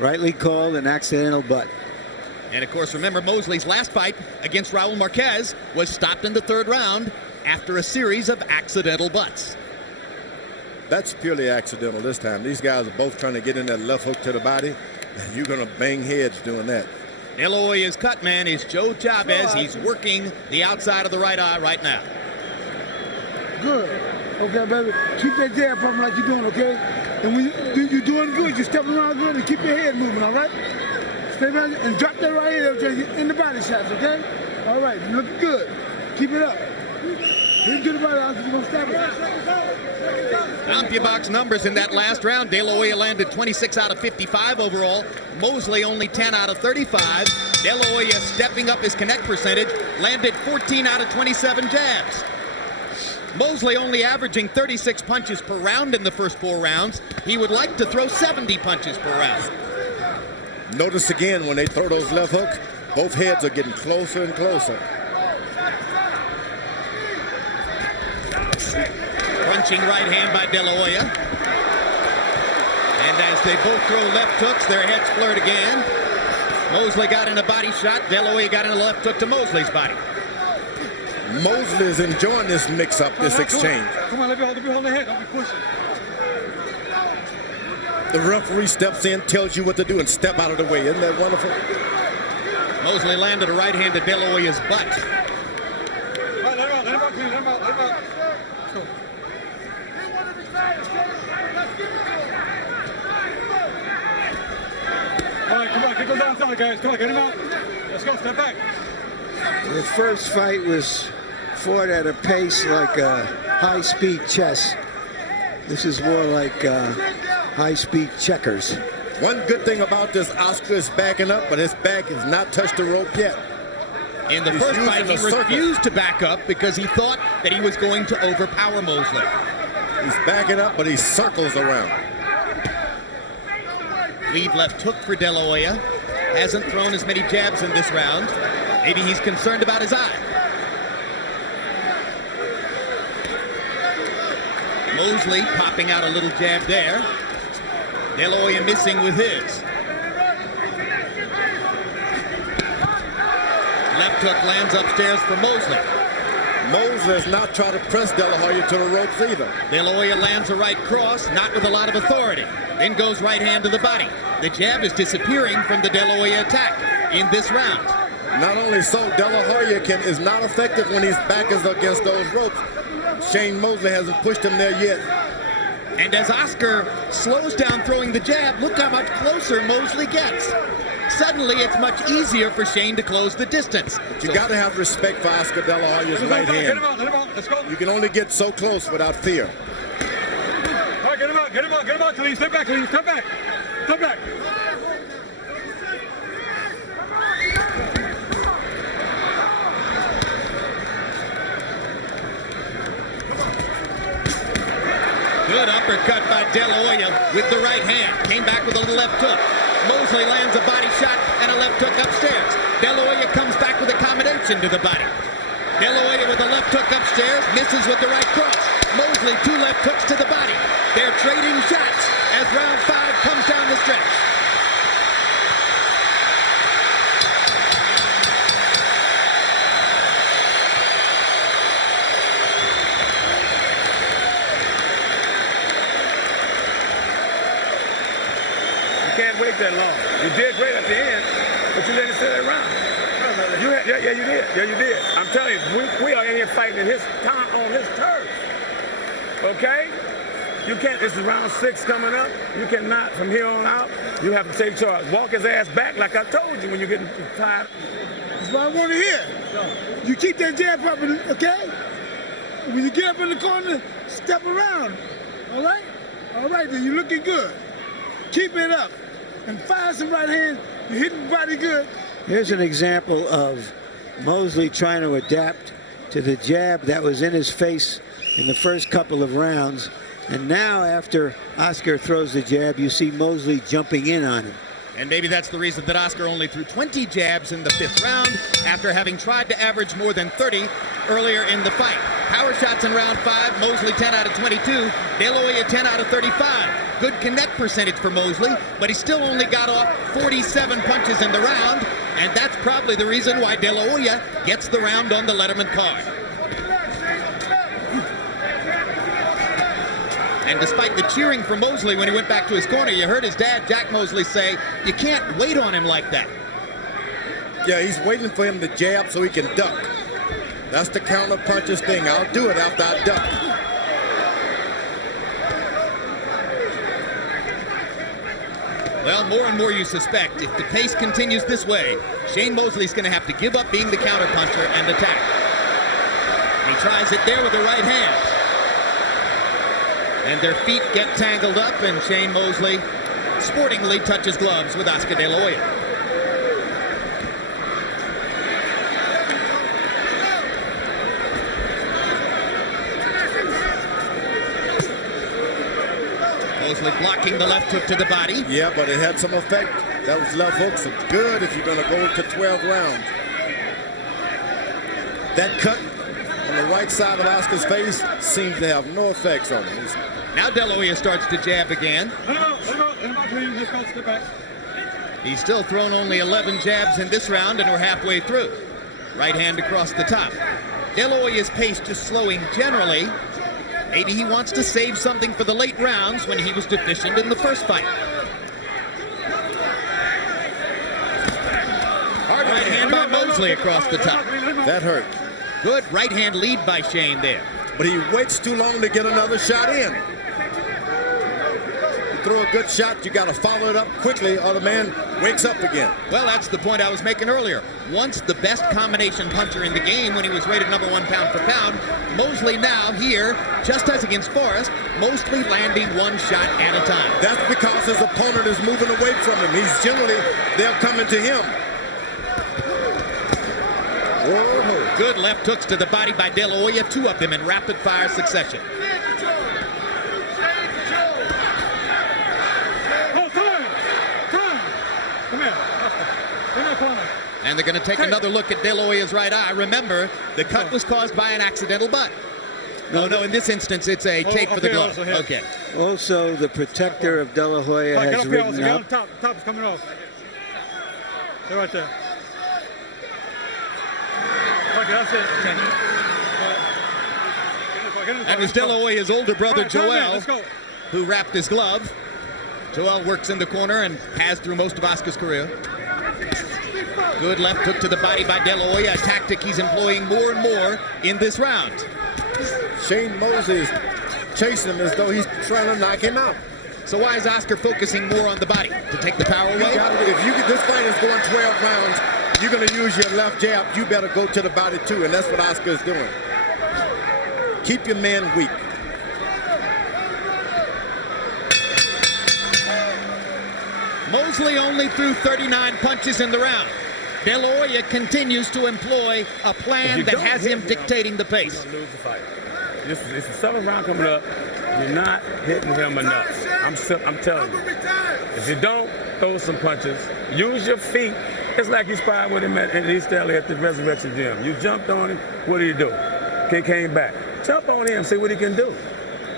Rightly called an accidental butt. And of course, remember Mosley's last fight against Raul Marquez was stopped in the 3rd round after a series of accidental butts. That's purely accidental this time. These guys are both trying to get in that left hook to the body, and you're going to bang heads doing that. De La Hoya's cut man is Joe Chavez. He's working the outside of the right eye right now. Good. Okay, baby. Keep that jab pumping like you're doing, okay? And when you're doing good, you're stepping around good and keep your head moving, all right? Stay around and drop that right here in the body shots, okay? All right, you looking good. Keep it up. Hit to the body, you're going to stop it. CompuBox numbers in that last round. De La Hoya landed 26 out of 55 overall. Mosley only 10 out of 35. De La Hoya stepping up his connect percentage, landed 14 out of 27 jabs. Mosley only averaging 36 punches per round in the first 4 rounds. He would like to throw 70 punches per round. Notice again when they throw those left hooks, both heads are getting closer and closer. Punching right hand by De La Hoya. And as they both throw left hooks, their heads flirt again. Mosley got in a body shot. De La Hoya got in a left hook to Mosley's body. Mosley is enjoying this mix-up, this exchange. Come on, let me hold the head. Don't be pushing. The referee steps in, tells you what to do, and step out of the way. Isn't that wonderful? Mosley landed a right hand to De La Hoya's butt. Let him out, let him out. Let's go. All right, come on, get those outside, guys. Come on, get him out. Let's go, step back. The first fight was fought at a pace like a high-speed chess. This is more like high-speed checkers. One good thing about this, Oscar is backing up, but his back has not touched the rope yet. In the first fight, he refused to back up because he thought that he was going to overpower Mosley. He's backing up, but he circles around. Lead left hook for De La Hoya. Hasn't thrown as many jabs in this round. Maybe he's concerned about his eye. Mosley popping out a little jab there. De La Hoya missing with his. Left hook lands upstairs for Mosley. Mosley has not tried to press De La Hoya to the ropes either. De La Hoya lands a right cross, not with a lot of authority. Then goes right hand to the body. The jab is disappearing from the De La Hoya attack in this round. Not only so, De La Hoya is not effective when his back is against those ropes. Shane Mosley hasn't pushed him there yet. And as Oscar slows down throwing the jab, look how much closer Mosley gets. Suddenly, it's much easier for Shane to close the distance. But you got to have respect for Oscar De La Hoya's right hand. Get him out, let's go. You can only get so close without fear. All right, get him out, Khalid. Step back, Khalid, step back. Good uppercut by De La Hoya with the right hand. Came back with a little left hook. Mosley lands a body shot and a left hook upstairs. De La Hoya comes back with a combination to the body. De La Hoya with a left hook upstairs, misses with the right cross. Mosley, 2 left hooks to the body. They're trading shots as round 5 comes down the stretch. You can't wait that long. You did great at the end, but you let it sit around. Yeah, you did. Yeah, you did. I'm telling you, we are in here fighting in his town on his turf. Okay? You can't. This is round 6 coming up. You cannot, from here on out, you have to take charge. Walk his ass back like I told you when you're getting tired. That's what I want to hear. You keep that jab up, okay? When you get up in the corner, step around. All right? All right, then you're looking good. Keep it up. And fire some right hand. You're hitting the body good. Here's an example of Mosley trying to adapt to the jab that was in his face in the first couple of rounds. And now after Oscar throws the jab, you see Mosley jumping in on him. And maybe that's the reason that Oscar only threw 20 jabs in the 5th round after having tried to average more than 30 earlier in the fight. Power shots in round 5, Mosley 10 out of 22, De La Hoya 10 out of 35. Good connect percentage for Mosley, but he still only got off 47 punches in the round, and that's probably the reason why De La Hoya gets the round on the Letterman card. And despite the cheering for Mosley when he went back to his corner, you heard his dad, Jack Mosley, say, you can't wait on him like that. Yeah, he's waiting for him to jab so he can duck. That's the counter puncher's thing. I'll do it after I duck. Well, more and more you suspect, if the pace continues this way, Shane Mosley's going to have to give up being the counterpuncher and attack. And he tries it there with the right hand. And their feet get tangled up, and Shane Mosley sportingly touches gloves with Oscar De La Hoya. Mosley blocking the left hook to the body. Yeah, but it had some effect. Those left hooks are good if you're going to go to 12 rounds. That cut on the right side of Oscar's face seems to have no effects on him. Now De La Hoya starts to jab again. He's still thrown only 11 jabs in this round, and we're halfway through. Right hand across the top. De La Hoya's pace just slowing generally. Maybe he wants to save something for the late rounds when he was deficient in the first fight. Hard right hand by Mosley across the top. That hurt. Good right hand lead by Shane there. But he waits too long to get another shot in. You throw a good shot, you got to follow it up quickly, or the man wakes up again. Well, that's the point I was making earlier. Once the best combination puncher in the game when he was rated #1 pound for pound, Mosley now here, just as against Forrest, mostly landing one shot at a time. That's because his opponent is moving away from him. He's generally, they're coming to him. Whoa. Good left hooks to the body by De La Hoya, 2 of them in rapid fire succession. And they're going to take another look at De La Hoya's right eye. Remember, the cut was caused by an accidental butt. No, in this instance, it's a tape for the glove. Okay. Also, the protector of De La Hoya has ridden up. Top is coming off. They're right there. Okay, that's it. That was De La Hoya's older brother, Joel, who wrapped his glove. Joel works in the corner and has through most of Oscar's career. Good left hook to the body by De La Hoya, a tactic he's employing more and more in this round. Shane Mosley is chasing him as though he's trying to knock him out. So why is Oscar focusing more on the body? To take the power away? This fight is going 12 rounds, you're going to use your left jab, you better go to the body too, and that's what Oscar is doing. Keep your man weak. Mosley only threw 39 punches in the round. De La Hoya continues to employ a plan that has him dictating the pace. It's the 7th round coming up. You're not hitting him enough. I'm telling you. If you don't throw some punches, use your feet. It's like you sparred with him at East LA at the Resurrection Gym. You jumped on him. What do you do? He came back. Jump on him. See what he can do.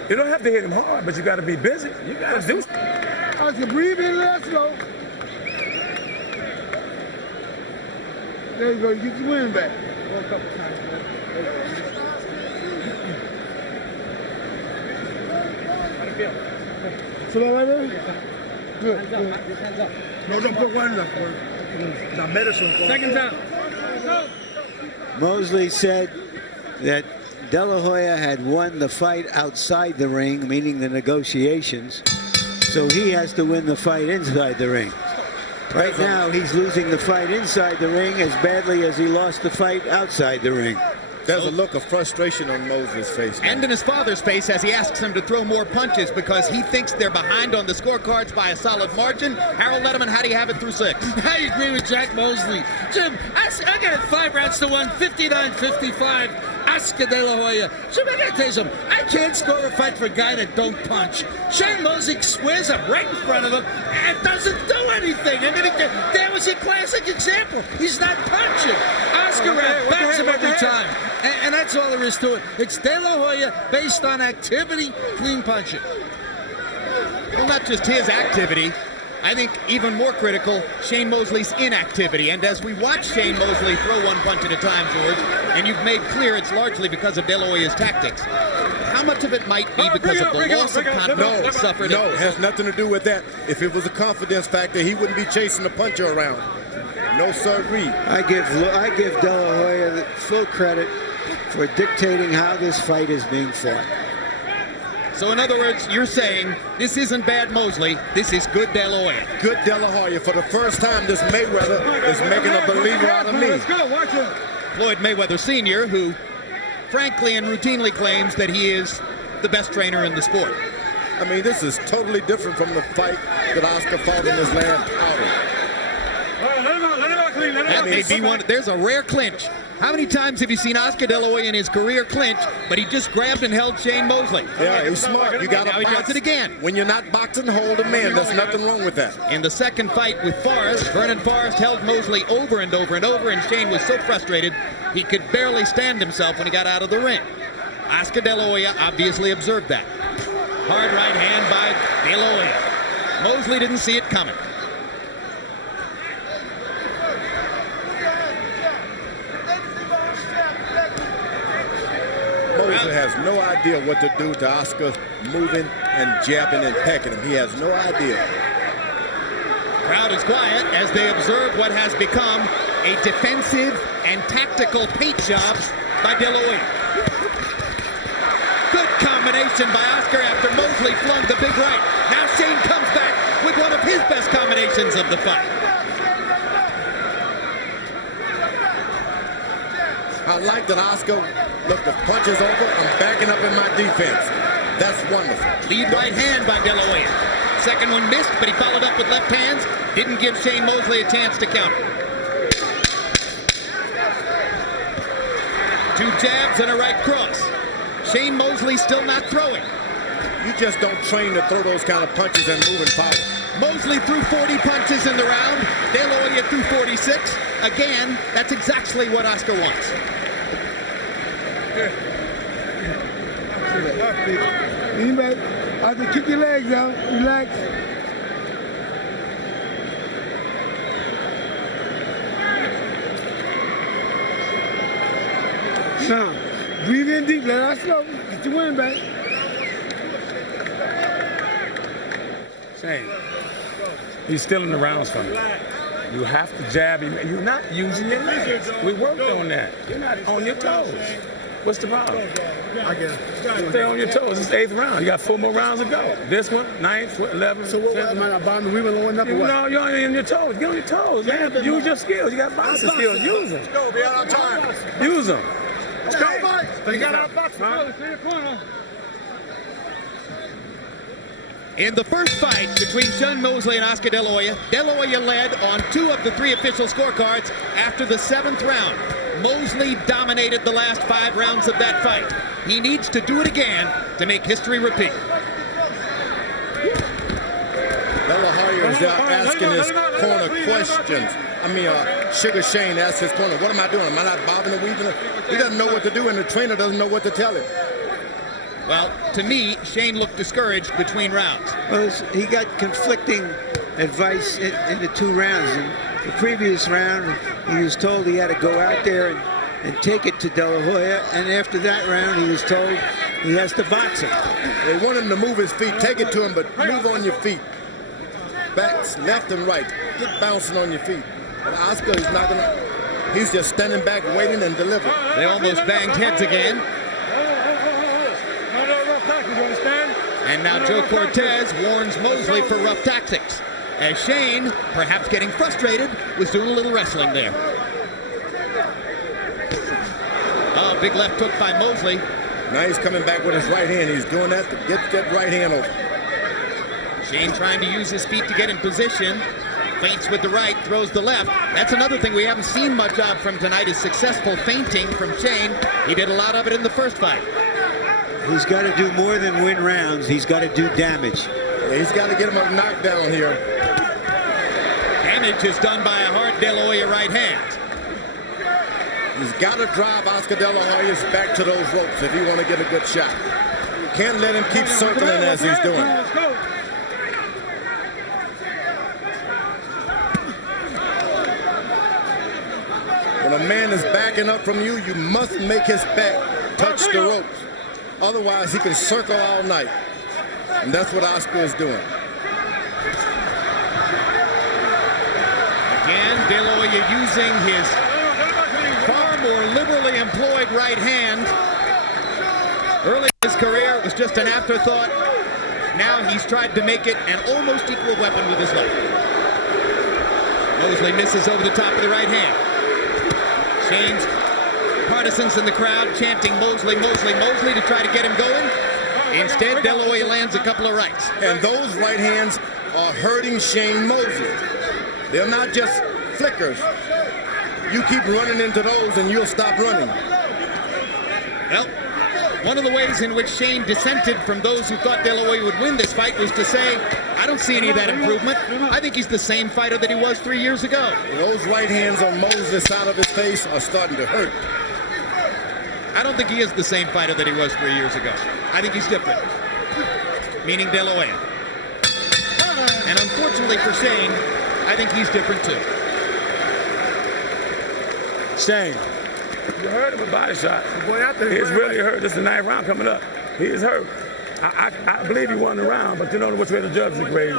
You don't have to hit him hard, but you got to be busy. You got to do. I can breathe in there slow. There you go. You get your wind back. A couple times. So that right there? Good. Hands up. No, don't put one up. Now medicine. Second down. Mosley said that De La Hoya had won the fight outside the ring, meaning the negotiations, so he has to win the fight inside the ring. Right now, he's losing the fight inside the ring as badly as he lost the fight outside the ring. There's a look of frustration on Mosley's face now. And in his father's face as he asks him to throw more punches because he thinks they're behind on the scorecards by a solid margin. Harold Letterman, how do you have it through 6? I agree with Jack Mosley. Jim, I got it 5 rounds to 1, 59-55. Oscar De La Hoya. Jim, I gotta tell you something. I can't score a fight for a guy that don't punch. Shane Mosley squares up right in front of him and doesn't do anything. And then that was a classic example. He's not punching. Oscar backs him every time. And that's all there is to it. It's De La Hoya based on activity, clean punching. Well, not just his activity. I think even more critical, Shane Mosley's inactivity. And as we watch Shane Mosley throw one punch at a time, George, and you've made clear it's largely because of De La Hoya's tactics, how much of it might be because of the loss of confidence he suffered? No, it has nothing to do with that. If it was a confidence factor, he wouldn't be chasing the puncher around. No sirree. I give De La Hoya full credit for dictating how this fight is being fought. So in other words, you're saying this isn't bad Mosley, this is good De La Hoya. Good De La Hoya. For the first time, this Mayweather is making a believer out of me. Let's go, watch it. Floyd Mayweather Sr., who frankly and routinely claims that he is the best trainer in the sport. I mean, this is totally different from the fight that Oscar fought in his last outing. That may be one. There's a rare clinch. How many times have you seen Oscar De La Hoya in his career clinch, but he just grabbed and held Shane Mosley? Yeah, he's smart. You got to box. Now he does it again. When you're not boxing, hold a man. There's nothing wrong with that. In the second fight with Forrest, Vernon Forrest held Mosley over and over and over, and Shane was so frustrated he could barely stand himself when he got out of the ring. Oscar De La Hoya obviously observed that. Hard right hand by De La Hoya. Mosley didn't see it coming. Mosley has no idea what to do to Oscar moving and jabbing and pecking him. He has no idea. Crowd is quiet as they observe what has become a defensive and tactical paint job by De La Hoya. Good combination by Oscar after Mosley flung the big right. Now Shane comes back with one of his best combinations of the fight. I like that Oscar, look, the punch is over. I'm backing up in my defense. That's wonderful. Lead right hand by De La Hoya. Second one missed, but he followed up with left hands. Didn't give Shane Mosley a chance to counter. Two jabs and a right cross. Shane Mosley still not throwing. You just don't train to throw those kind of punches and move and power. Mosley threw 40 punches in the round. De La Hoya threw 46. Again, that's exactly what Oscar wants. Lean back. I can kick your legs out. Relax. Now, breathe in deep. Let us slow. Get your wind back. Shane, he's still in the rounds from you. You have to jab him. You're not using your legs. We worked on that. You're not on your toes. What's the problem? I guess. Stay on your toes. It's the 8th round. You got 4 more rounds to go. This one, 9th, 11th. So what am I bombing? We were low enough or what? No, you're on your toes. Get on your toes, man. Use your skills. You got boxing skills. Use them. Go, be out on time. Use them. Let's go, Mike. You got our box. Clear the corner. In the first fight between Shane Mosley and Oscar De La Hoya led on 2 of the 3 official scorecards after the 7th round. Mosley dominated the last 5 rounds of that fight. He needs to do it again to make history repeat. De La Hoya is asking his corner questions. Sugar Shane asked his corner, what am I doing? Am I not bobbing and weaving? He doesn't know what to do, and the trainer doesn't know what to tell him. Well, to me, Shane looked discouraged between rounds. Well, he got conflicting advice in the 2 rounds. In the previous round, he was told he had to go out there and take it to De La Hoya, and after that round, he was told he has to box him. They want him to move his feet, take it to him, but move on your feet. Backs left and right, get bouncing on your feet. But Oscar is not gonna, he's just standing back, waiting and delivering. They almost banged heads again. And now Joe Cortez warns Mosley for rough tactics, as Shane, perhaps getting frustrated, was doing a little wrestling there. Oh, big left hook by Mosley. Now he's coming back with his right hand. He's doing that to get that right hand over. Shane trying to use his feet to get in position. Feints with the right, throws the left. That's another thing we haven't seen much of from tonight is successful feinting from Shane. He did a lot of it in the first fight. He's got to do more than win rounds. He's got to do damage. Yeah, he's got to get him a knockdown here. Damage is done by a hard De La Hoya right hand. He's got to drive Oscar De La Hoya's back to those ropes if he want to get a good shot. Can't let him keep circling as he's doing. When a man is backing up from you, you must make his back touch the ropes. Otherwise, he can circle all night. And that's what Oscar is doing. Again, De La Hoya using his far more liberally employed right hand. Early in his career, it was just an afterthought. Now he's tried to make it an almost equal weapon with his left. Mosley misses over the top of the right hand. Shane's partisans in the crowd chanting Mosley, Mosley, Mosley to try to get him going. Instead, De La Hoya lands a couple of rights. And those right hands are hurting Shane Mosley. They're not just flickers. You keep running into those and you'll stop running. Well, one of the ways in which Shane dissented from those who thought De La Hoya would win this fight was to say, I don't see any of that improvement. I think he's the same fighter that he was 3 years ago. Those right hands on Mosley's side of his face are starting to hurt. I don't think he is the same fighter that he was 3 years ago. I think he's different. Meaning De La Hoya. And unfortunately for Shane, I think he's different too. Shane, you heard of a body shot. He's really hurt. This is the 9th round coming up. He is hurt. I believe he won the round, but you don't know which way the judges are grading.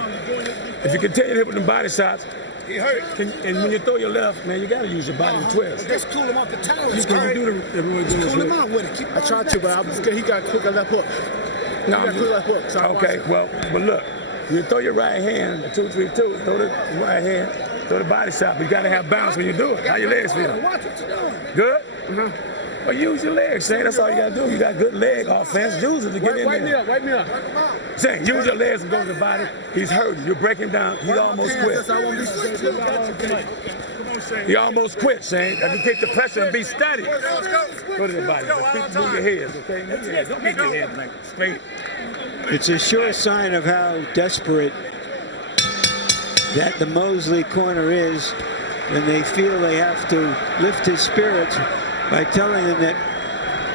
If you continue to hit with the body shots, he hurt. And when you throw your left, man, you got to use your body to twist. Just cool him off the tower. You can do the Cool him out with it. I tried to, but he got quicker left hook. No, He got quicker left hook. So okay, well, but look, you throw your right hand, 2-3-2, throw the right hand, throw the body shot, but you got to have balance when you do it. How your legs feel? Watch what you're doing. Good? Well, use your legs, Shane. That's all you got to do. You got good leg offense. Use it to get in there. Wipe me up. Shane, use your legs and go to the body. He's hurting. You're breaking down. He almost quit. He almost quit, Shane. If you take the pressure and be steady, go to the body. Move your head, okay? Move your head. Don't move your head like straight. It's a sure sign of how desperate that the Mosley corner is when they feel they have to lift his spirits by telling him that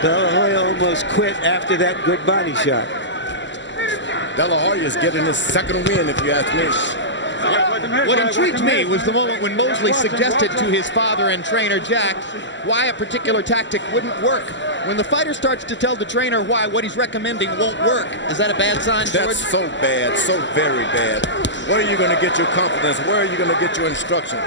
De La Hoya almost quit after that good body shot. De La Hoya is getting his second win, if you ask me. What intrigued me was the moment when Mosley suggested to his father and trainer Jack why a particular tactic wouldn't work. When the fighter starts to tell the trainer why what he's recommending won't work, is that a bad sign, George? That's so bad, so very bad. Where are you going to get your confidence? Where are you going to get your instructions?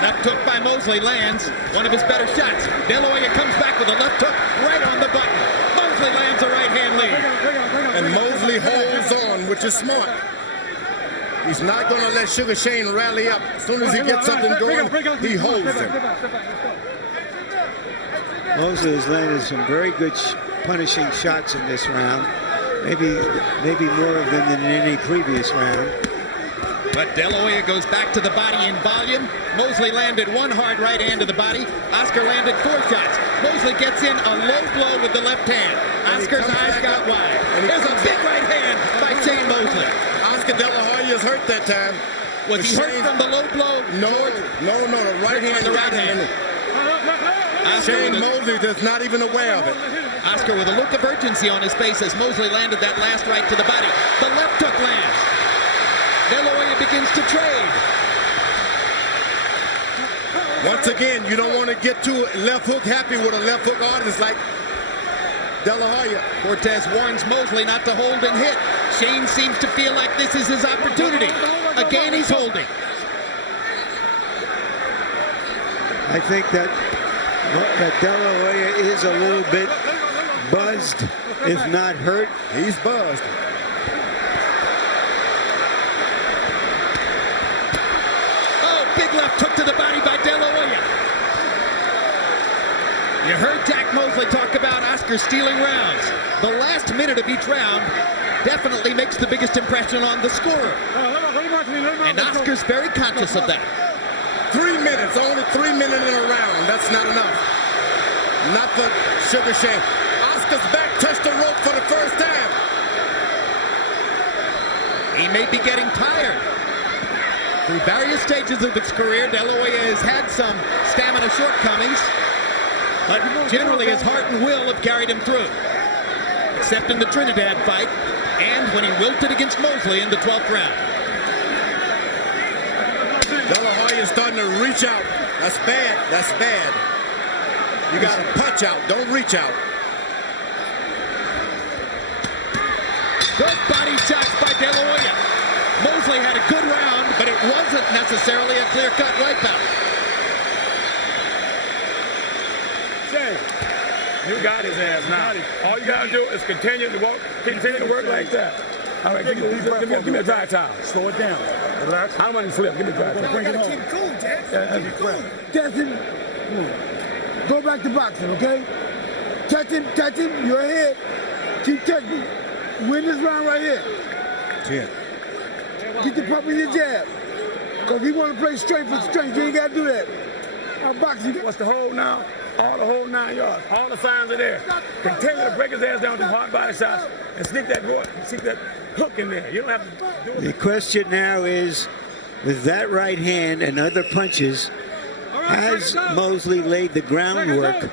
Left hook by Mosley lands one of his better shots. De La Hoya comes back with a left hook right on the button. Mosley lands a right hand lead. And Mosley holds on, which is smart. He's not going to let Sugar Shane rally up. As soon as he gets something going, he holds him. Mosley has landed some very good punishing shots in this round. Maybe more of them than in any previous round. But De La Hoya goes back to the body in volume. Mosley landed one hard right hand to the body. Oscar landed 4 shots. Mosley gets in a low blow with the left hand. Oscar's eyes got wide. There's a big right hand by Shane Mosley. Oscar De La Hoya is hurt that time. Was he hurt from the low blow? No, the right hand. The right hand. Shane Mosley is not even aware of it. Oscar with a look of urgency on his face as Mosley landed that last right to the body. The left hook lands. De La Hoya begins to trade. Once again, you don't want to get too left hook happy with a left hook artist like De La Hoya. Cortez warns Mosley not to hold and hit. Shane seems to feel like this is his opportunity. Again, he's holding. I think that De La Hoya is a little bit buzzed, if not hurt. He's buzzed. Oh, big left hook to the body by De La Hoya. You heard Jack Mosley talk about Oscar stealing rounds. The last minute of each round definitely makes the biggest impression on the scorer. And Oscar's very conscious of that. 3 minutes, only 3 minutes in a round. That's not enough. Not for Sugar Shane. Oscar's back touched the rope for the first time. He may be getting tired. Through various stages of his career, De La Hoya has had some stamina shortcomings, but generally his heart and will have carried him through. Except in the Trinidad fight, and when he wilted against Mosley in the 12th round. De La Hoya is starting to reach out. That's bad. That's bad. You got to punch out. Don't reach out. Good body shots by De La Hoya. Mosley had a good round, but it wasn't necessarily a clear-cut wipeout. Shane, you got his ass now. All you got to do is continue to work like that. All right, give me a dry towel. Slow it down. Relax. I don't want to flip. Give me a dry towel. Bring it home. Keep cool, Jackson. Keep cool. Jackson, go back to boxing, okay? Touch him, you're ahead. Keep touching. Win this round right here. 10. Get the pump in your jab. Because we want to play straight for strength. You ain't got to do that. Our boxing. What's the hold now? All the whole 9 yards. All the signs are there. Continue to break his ass down with the hard body shots and sneak that hook in there. You don't have to do it. The question now is, with that right hand and other punches, has Mosley laid the groundwork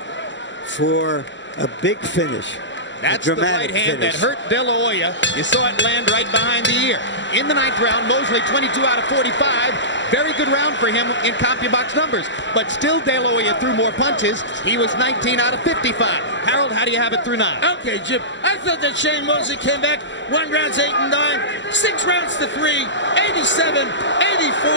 for a big finish? That's the right hand that hurt De La Hoya. You saw it land right behind the ear. In the 9th round, Mosley 22 out of 45. Very good round for him in CompuBox numbers. But still, De La Hoya threw more punches. He was 19 out of 55. Harold, how do you have it through 9? Okay, Jim. I thought that Shane Mosley came back 1 rounds 8 and 9, 6 rounds to 3, 87, 84.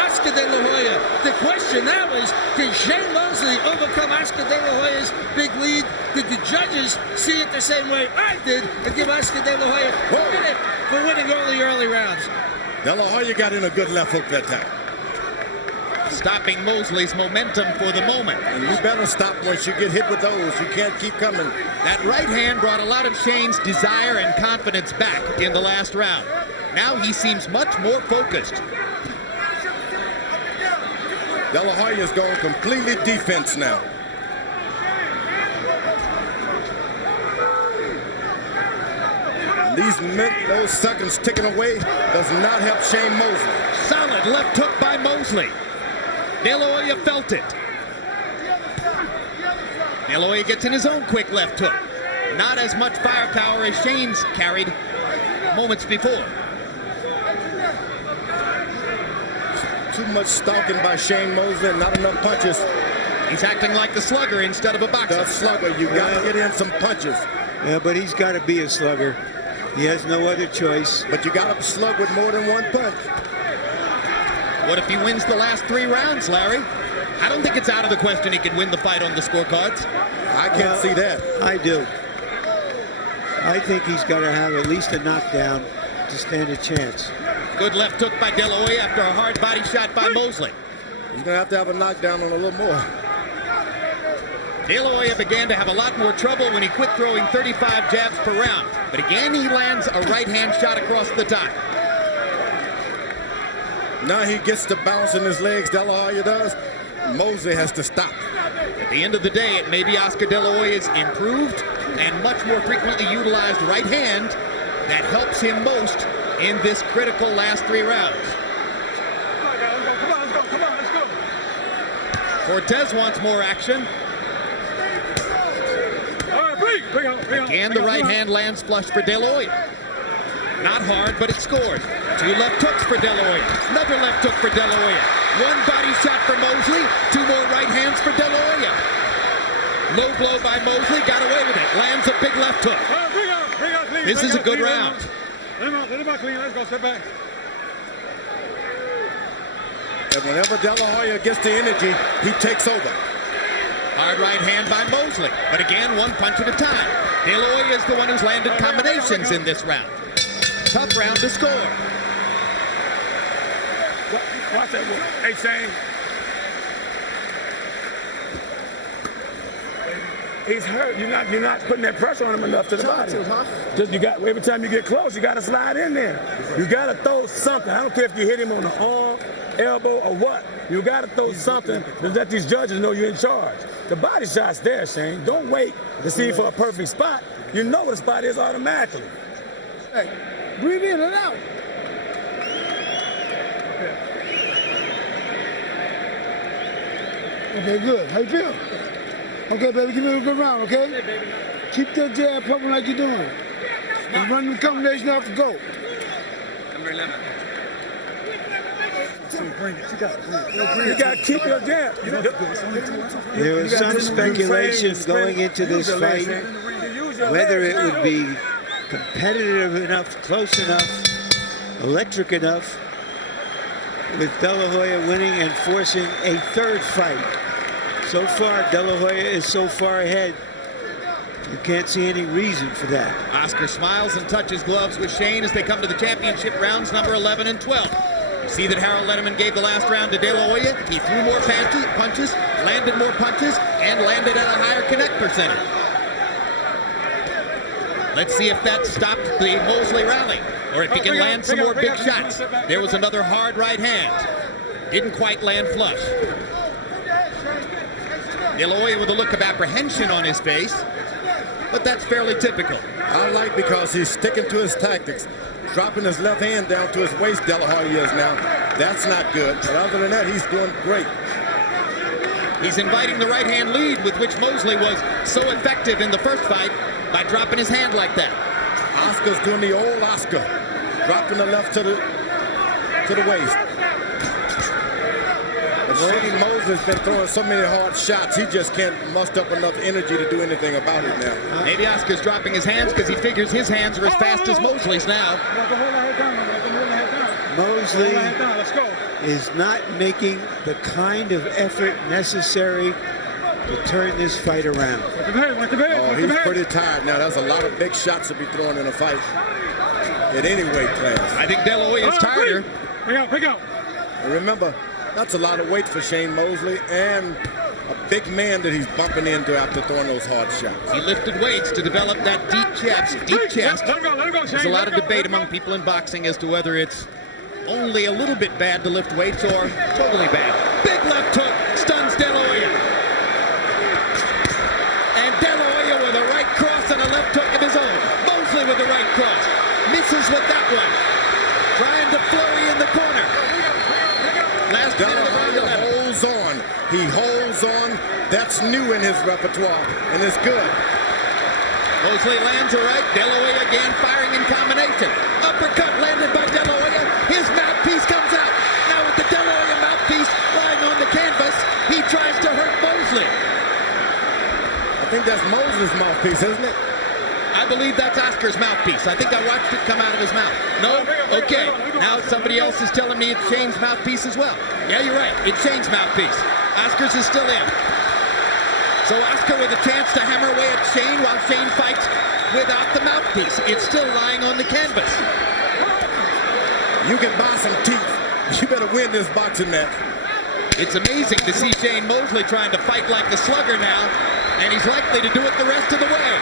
Oscar De La Hoya. The question now is, can Shane Mosley overcome Oscar De La Hoya's big lead? Did the judges see it the same way I did and give Oscar De La Hoya credit for winning all the early rounds? De La Hoya got in a good left hook that time. Stopping Mosley's momentum for the moment. And you better stop once you get hit with those. You can't keep coming. That right hand brought a lot of Shane's desire and confidence back in the last round. Now he seems much more focused. De La Hoya's going completely defense now. Those seconds ticking away does not help Shane Mosley. Solid left hook by Mosley. De La Hoya felt it. De La Hoya gets in his own quick left hook. Not as much firepower as Shane's carried moments before. Too much stalking by Shane Mosley and not enough punches. He's acting like the slugger instead of a boxer. The slugger, you got to get in some punches. Yeah, but he's got to be a slugger. He has no other choice. But you got to slug with more than one punch. What if he wins the last 3 rounds, Larry? I don't think it's out of the question he could win the fight on the scorecards. I can't see that. I do. I think he's got to have at least a knockdown to stand a chance. Good left hook by De La Hoya after a hard body shot by Mosley. He's going to have a knockdown on a little more. De La Hoya began to have a lot more trouble when he quit throwing 35 jabs per round. But again, he lands a right-hand shot across the top. Now he gets to bouncing his legs, De La Hoya does. Mosley has to stop. At the end of the day, it may be Oscar De La Hoya's improved and much more frequently utilized right hand that helps him most in this critical last 3 rounds. Cortez wants more action. Again, the right hand lands flush for De La Hoya. Not hard, but it scores. 2 left hooks for De La Hoya. Another left hook for De La Hoya. 1 body shot for Mosley. 2 more right hands for De La Hoya. Low blow by Mosley. Got away with it. Lands a big left hook. This is a good round. Let him out clean. Let's go. Step back. And whenever De La Hoya gets the energy, he takes over. Hard right hand by Mosley. But again, 1 punch at a time. De La Hoya is the one who's landed combinations in this round. Tough round to score. Watch that. Hey, Shane. He's hurt. You're not putting that pressure on him enough to the body. Just every time you get close, you got to slide in there. You got to throw something. I don't care if you hit him on the arm, elbow, or what. You got to throw something to let these judges know you're in charge. The body shot's there, Shane. Don't wait to see for a perfect spot. You know what the spot is automatically. Hey, breathe in and out. Okay, good. How you feel? Okay, baby, give me a good round, okay? Keep that jab pumping like you're doing. And run the combination off the go. Number 11. You got to keep your jab. There was some speculation going into this fight whether it would be competitive enough, close enough, electric enough, with De La Hoya winning and forcing a 3rd fight. So far, De La Hoya is so far ahead, you can't see any reason for that. Oscar smiles and touches gloves with Shane as they come to the championship rounds number 11 and 12. You see that Harold Letterman gave the last round to De La Hoya. He threw more punches, landed more punches, and landed at a higher connect percentage. Let's see if that stopped the Mosley rally, or if he can land some more big shots. There was another hard right hand. Didn't quite land flush. De La Hoya with a look of apprehension on his face, but that's fairly typical. I like because he's sticking to his tactics. Dropping his left hand down to his waist, De La Hoya is now. That's not good, but other than that, he's doing great. He's inviting the right hand lead with which Mosley was so effective in the first fight by dropping his hand like that. Oscar's doing the old Oscar, dropping the left to the waist. But Shane Mosley's been throwing so many hard shots, he just can't muster up enough energy to do anything about it now. Maybe Oscar's dropping his hands because he figures his hands are as fast as Mosley's now. Mosley is not making the kind of effort necessary to turn this fight around. Oh, he's pretty tired now. That's a lot of big shots to be thrown in a fight at any weight class. I think De La Hoya is tireder. Pick out. And remember, that's a lot of weight for Shane Mosley and a big man that he's bumping into after throwing those hard shots. He lifted weights to develop that deep chest. There's a lot of debate among people in boxing as to whether it's only a little bit bad to lift weights or totally bad. Big left hook stuns De La Hoya. And De La Hoya with a right cross and a left hook of his own. Mosley with the right cross. Misses with that one. Trying to flurry in the corner. Last De minute La of round Hoya 11. holds on. He holds on. That's new in his repertoire, and it's good. Mosley lands a right. De La Hoya again firing in combination. Uppercut landed by De La Hoya. His mouthpiece comes out. Now with the De La Hoya mouthpiece lying on the canvas, he tries to hurt Mosley. I think that's Mosley's mouthpiece, isn't it? I believe that's Oscar's mouthpiece. I think I watched it come out of his mouth. No? Okay. Now somebody else is telling me it's Shane's mouthpiece as well. Yeah, you're right. It's Shane's mouthpiece. Oscar's is still in. So Oscar with a chance to hammer away at Shane while Shane fights without the mouthpiece. It's still lying on the canvas. You can buy some teeth. You better win this boxing match. It's amazing to see Shane Mosley trying to fight like the slugger now, and he's likely to do it the rest of the way.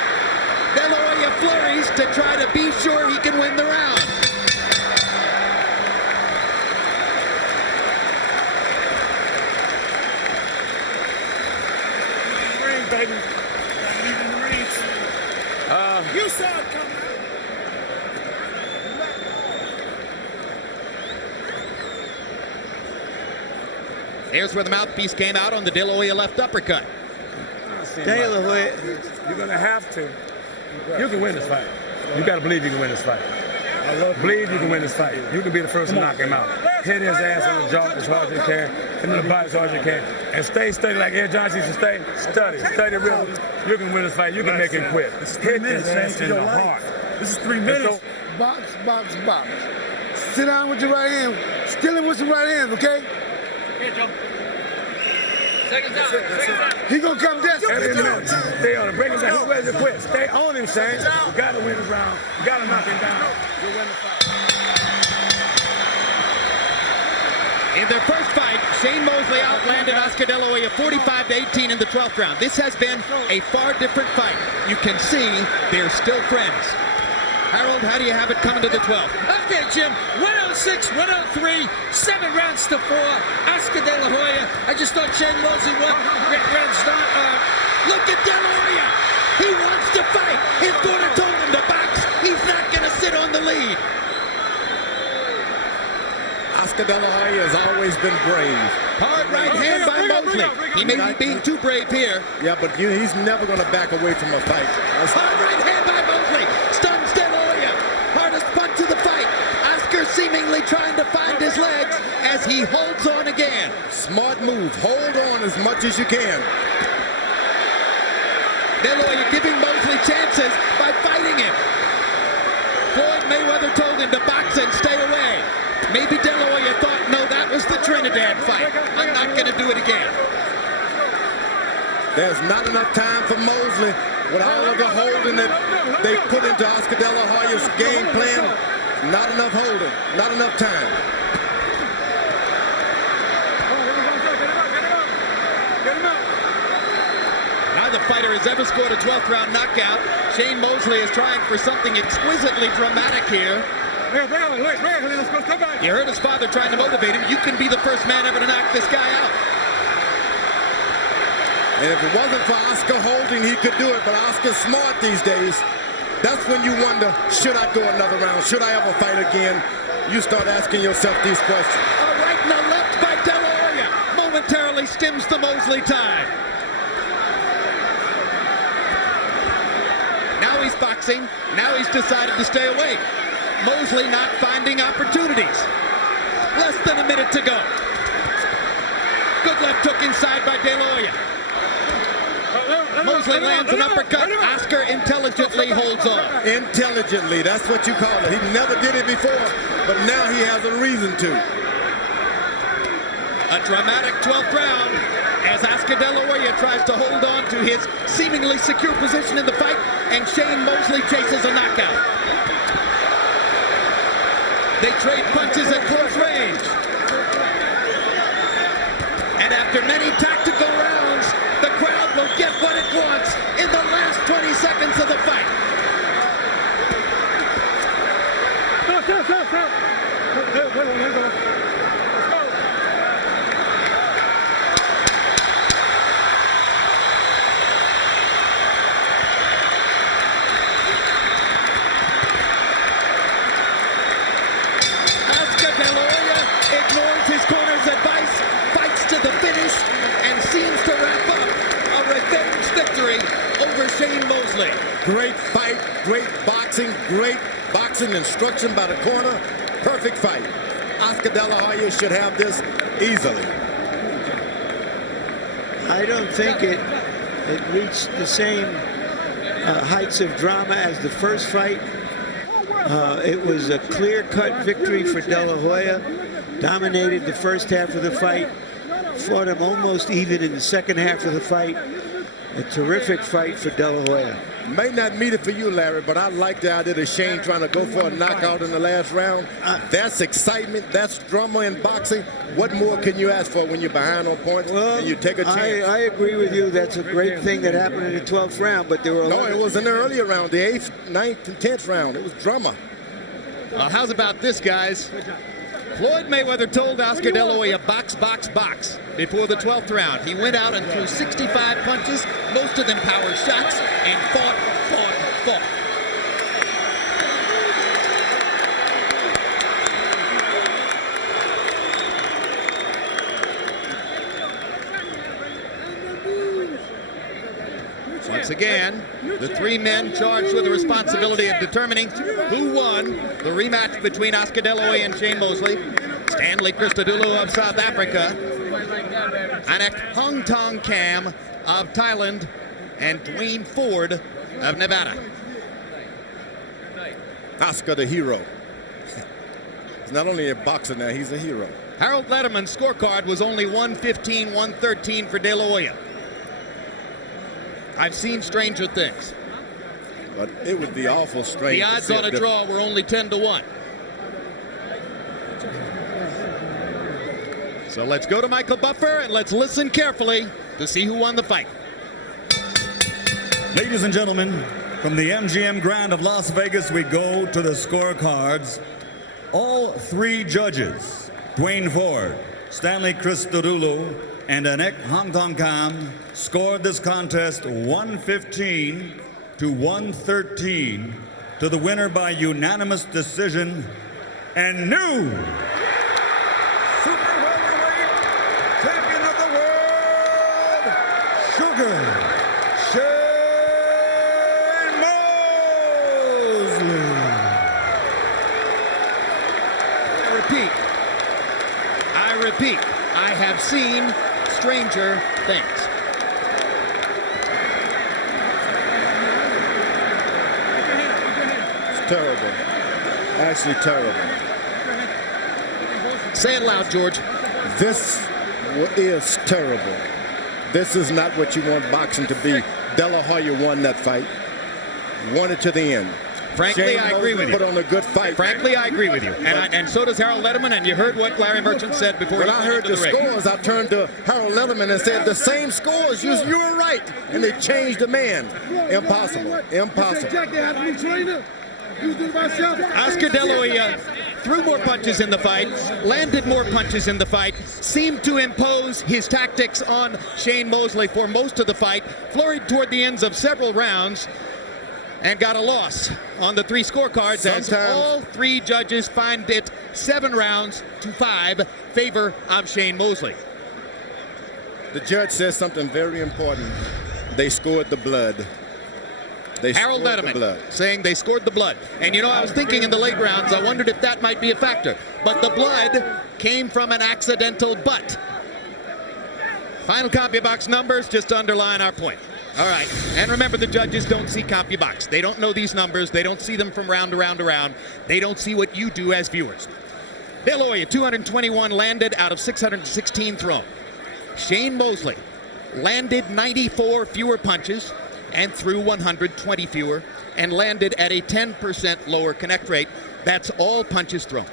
De La Hoya flurries to try to be sure he can win the round. Here's where the mouthpiece came out on the De La Hoya left uppercut. De La Hoya. You're going to have to. You can win this fight. You got to believe you can win this fight. Believe you can win this fight. You can be the first to knock him out. Hit his ass on the jaw as hard as you can, hit him in the body as hard as you can, and stay steady like Ed Johnson used to stay. Study real. You can win this fight. You can make him quit. Hit his ass in the heart. This is 3 minutes. Box, box, box. Sit down with your right hand. Steal him with your right hand, okay? Here, Joe. Seconds out. He gonna come down. Every minute. Stay on him. Bring him down. Who ready to quit? Stay on him, Shane. You got to win this round. You got to knock him down. You'll win the fight. In their first fight, Shane Mosley outlanded Oscar De La Hoya 45-18 in the 12th round. This has been a far different fight. You can see they're still friends. Harold, how do you have it coming to the 12th? Okay, Jim. 106, 103, 7 rounds to 4. Oscar De La Hoya. I just thought Shane Mosley won. Look at De La Hoya. He wants to fight. His corner told him to box. He's not going to sit on the lead. Oscar De La Hoya has always been brave. Hard right hand by Mosley. He may be being too brave here. Yeah, but he's never going to back away from a fight. Hard right hand by Mosley. Stuns De La Hoya. Hardest punch of the fight. Oscar seemingly trying to find his legs as he holds on again. Smart move. Hold on as much as you can. De La Hoya giving Mosley chances by fighting him. Floyd Mayweather told him to box and stay away. Maybe De La Hoya thought, no, that was the Trinidad fight. I'm not going to do it again. There's not enough time for Mosley with all of the holding that they put into Oscar De La Hoya's game plan. Not enough holding. Not enough time. Neither fighter has ever scored a 12th round knockout. Shane Mosley is trying for something exquisitely dramatic here. You heard his father trying to motivate him. You can be the first man ever to knock this guy out. And if it wasn't for Oscar holding, he could do it. But Oscar's smart these days. That's when you wonder, should I go another round? Should I ever fight again? You start asking yourself these questions. A right and a left by De La Hoya momentarily stems the Mosley tide. Now he's boxing. Now he's decided to stay awake. Mosley not finding opportunities. Less than a minute to go. Good left hook inside by De La Hoya. Mosley lands an uppercut. Oscar intelligently holds on. Intelligently, that's what you call it. He never did it before, but now he has a reason to. A dramatic 12th round as Oscar De La Hoya tries to hold on to his seemingly secure position in the fight, and Shane Mosley chases a knockout. They trade punches at close range. And after many tactical rounds, the crowd will get what it wants in the last 20 seconds of the fight. Oscar De La Hoya ignores his corner's advice, fights to the finish, and seems to wrap up a revenge victory over Shane Mosley. Great fight, great boxing instruction by the corner. Perfect fight. Oscar De La Hoya should have this easily. I don't think it reached the same heights of drama as the first fight. It was a clear-cut victory for De La Hoya. Dominated the first half of the fight. Fought him almost even in the second half of the fight. A terrific fight for De La Hoya. May not meet it for you, Larry, but I like the idea of Shane trying to go for a knockout in the last round. That's excitement. That's drama in boxing. What more can you ask for when you're behind on points and you take a chance? I agree with you. That's a great thing that happened in the 12th round, but there were No, it was in the earlier round, the 8th, 9th, and 10th round. It was drama. How's about this, guys? Floyd Mayweather told Oscar De La Hoya, box, box, box, before the 12th round. He went out and threw 65 punches, most of them power shots, and fought. Once again, the three men charged with the responsibility of determining who won the rematch between Oscar De La Hoya and Shane Mosley. Stanley Christodoulou of South Africa, Anek Hung Tong Kam of Thailand, and Dwayne Ford of Nevada. Oscar the hero. He's not only a boxer now, he's a hero. Harold Letterman's scorecard was only 115, 113 for De La Hoya. I've seen stranger things. But it would be awful strange. The odds on a draw were only 10 to 1. So let's go to Michael Buffer and let's listen carefully to see who won the fight. Ladies and gentlemen, from the MGM Grand of Las Vegas, we go to the scorecards. All three judges, Dwayne Ford, Stanley Christodoulou, and Anek Hong Tong Kam, scored this contest 115 to 113 to the winner by unanimous decision and new super welterweight champion of the world, Sugar Shane Mosley. I repeat, I have seen stranger things. It's terrible. Actually terrible. Say it loud, George. This is terrible. This is not what you want boxing to be. De La Hoya won that fight. Won it to the end. Frankly, Shane I agree with you. Put on a good fight. Frankly, I agree with you. And so does Harold Letterman, and you heard what Larry Merchant said before When he I went heard into the ring. scores, I turned to Harold Letterman and said, the same scores, you were right. And they changed the man. Impossible. Impossible. Oscar De La Hoya threw more punches in the fight, landed more punches in the fight, seemed to impose his tactics on Shane Mosley for most of the fight, flurried toward the ends of several rounds, and got a loss on the three scorecards as all three judges find it 7 rounds to 5 favor of Shane Mosley. The judge says something very important. They scored the blood. Harold Letterman saying they scored the blood. And you know, I was thinking in the late rounds, I wondered if that might be a factor. But the blood came from an accidental butt. Final CompuBox numbers just to underline our point. All right, and remember, the judges don't see CompuBox. They don't know these numbers. They don't see them from round to round to round. They don't see what you do as viewers. De La Hoya, 221 landed out of 616 thrown. Shane Mosley landed 94 fewer punches and threw 120 fewer and landed at a 10% lower connect rate. That's all punches thrown.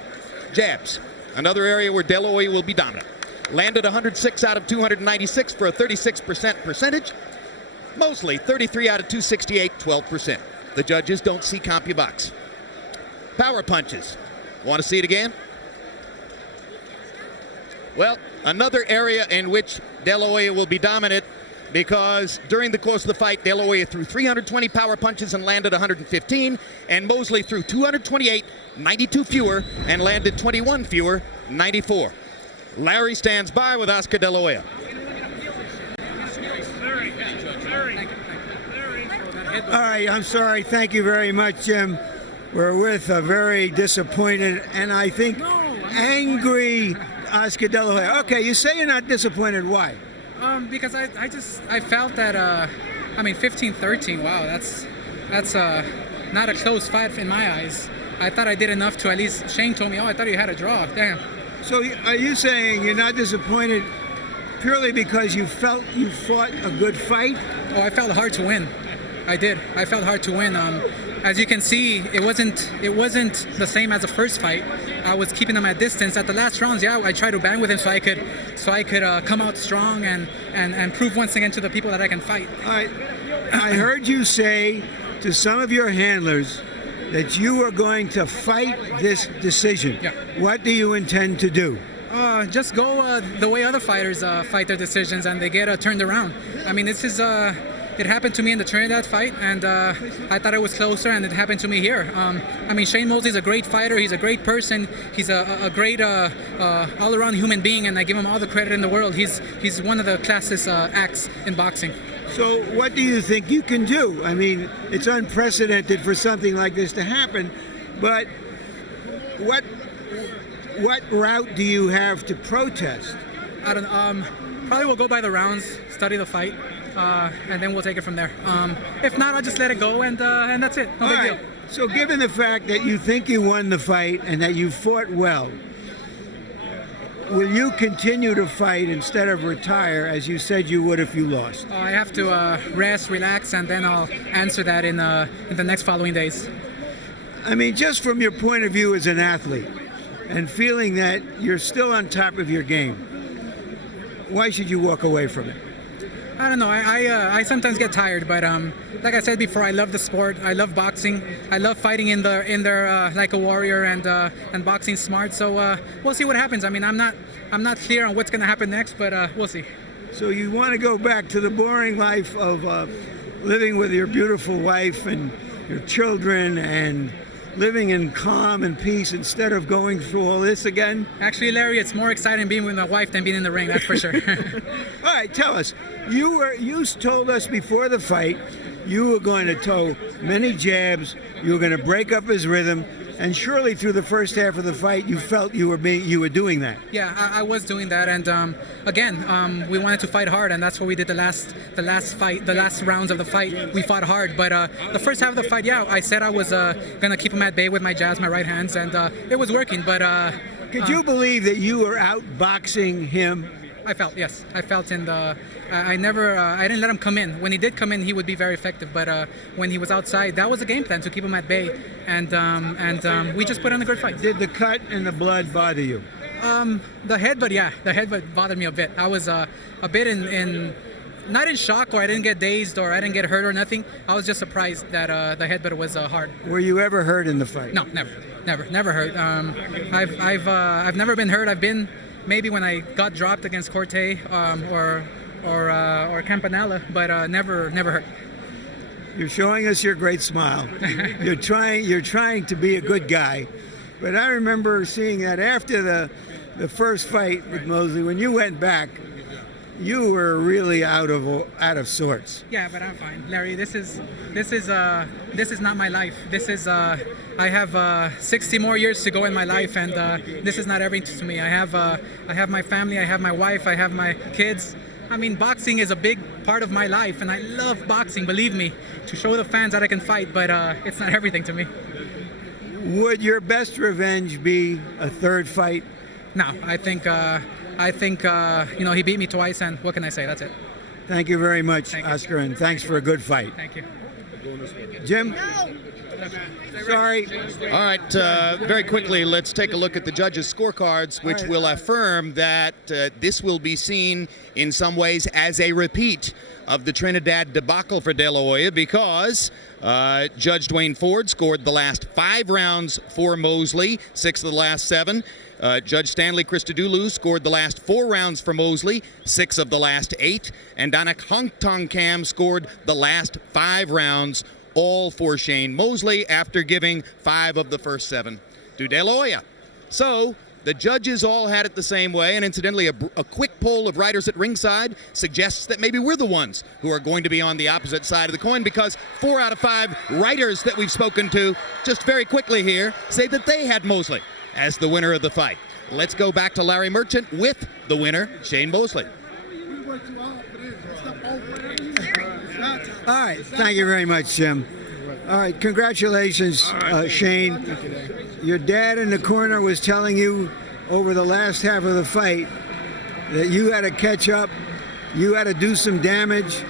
Jabs, another area where De La Hoya will be dominant. Landed 106 out of 296 for a 36% percentage. Mosley, 33 out of 268, 12%. The judges don't see CompuBox. Power punches. Want to see it again? Well, another area in which De La Hoya will be dominant, because during the course of the fight, De La Hoya threw 320 power punches and landed 115, and Mosley threw 228, 92 fewer, and landed 21 fewer, 94. Larry stands by with Oscar De La Hoya. All right, I'm sorry. Thank you very much, Jim. We're with a very disappointed and I think angry Oscar De La Hoya. Okay, you say you're not disappointed. Why? Because I felt that 15-13. Wow, that's not a close fight in my eyes. I thought I did enough to at least. Shane told me, "Oh, I thought you had a draw." Damn. So are you saying you're not disappointed purely because you felt you fought a good fight? Oh, I felt hard to win. I did. I felt hard to win. As you can see, it wasn't the same as the first fight. I was keeping him at distance. At the last rounds, yeah, I tried to bang with him so I could come out strong and prove once again to the people that I can fight. All right. I heard you say to some of your handlers that you were going to fight this decision. Yeah. What do you intend to do? Just go the way other fighters fight their decisions and they get turned around. I mean, this is. It happened to me in the Trinidad fight, and I thought it was closer, and it happened to me here. Shane Mosley's a great fighter. He's a great person. He's a great all-around human being, and I give him all the credit in the world. He's one of the classest acts in boxing. So what do you think you can do? I mean, it's unprecedented for something like this to happen, but what route do you have to protest? I don't know. Probably we'll go by the rounds, study the fight, and then we'll take it from there. If not, I'll just let it go, and that's it. No big deal. So given the fact that you think you won the fight and that you fought well, will you continue to fight instead of retire as you said you would if you lost? I have to rest, relax, and then I'll answer that in the next following days. I mean, just from your point of view as an athlete and feeling that you're still on top of your game, why should you walk away from it? I don't know. I sometimes get tired, but like I said before, I love the sport. I love boxing. I love fighting in there like a warrior, and boxing smart. So we'll see what happens. I mean, I'm not clear on what's going to happen next, but we'll see. So you want to go back to the boring life of living with your beautiful wife and your children and living in calm and peace instead of going through all this again? Actually, Larry, it's more exciting being with my wife than being in the ring, that's for sure. All right, tell us. You told us before the fight you were going to throw many jabs, you were going to break up his rhythm, and surely through the first half of the fight you felt you were doing that. Yeah, I was doing that, and again, we wanted to fight hard, and that's what we did the last rounds of the fight. We fought hard, but the first half of the fight, yeah, I said I was gonna keep him at bay with my jabs, my right hands, and it was working. But could you believe that you were outboxing him? I felt, yes. I felt in the. I didn't let him come in. When he did come in, he would be very effective. But when he was outside, that was a game plan to keep him at bay, and we just put on a good fight. Did the cut and the blood bother you? The headbutt bothered me a bit. I was a bit in not in shock, or I didn't get dazed, or I didn't get hurt or nothing. I was just surprised that the headbutt was hard. Were you ever hurt in the fight? No, never hurt. I've never been hurt. I've been maybe when I got dropped against Corte or Campanella, but never hurt. You're showing us your great smile. You're trying to be a good guy. But I remember seeing that after the first fight with Mosley, when you went back, you were really out of sorts. Yeah, but I'm fine, Larry. This is not my life. This is I have 60 more years to go in my life, and this is not everything to me. I have my family, I have my wife, I have my kids. I mean, boxing is a big part of my life, and I love boxing, believe me, to show the fans that I can fight, but it's not everything to me. Would your best revenge be a third fight? No, I think he beat me twice, and what can I say? That's it. Thank you very much, Oscar, and thanks for a good fight. Thank you. Jim? No. Sorry. All right, very quickly, let's take a look at the judges' scorecards, which will affirm that this will be seen in some ways as a repeat of the Trinidad debacle for De La Hoya, because Judge Dwayne Ford scored the last 5 rounds for Mosley, 6 of the last 7. Judge Stanley Christodoulou scored the last 4 rounds for Mosley, 6 of the last 8. And Danak Hongtong scored the last 5 rounds, all for Shane Mosley, after giving 5 of the first 7 to De La Hoya. So the judges all had it the same way, and incidentally, a quick poll of writers at ringside suggests that maybe we're the ones who are going to be on the opposite side of the coin, because 4 out of 5 writers that we've spoken to, just very quickly here, say that they had Mosley as the winner of the fight. Let's go back to Larry Merchant with the winner, Shane Mosley. All right, thank you very much, Jim. All right, congratulations, Shane. Your dad in the corner was telling you over the last half of the fight that you had to catch up, you had to do some damage.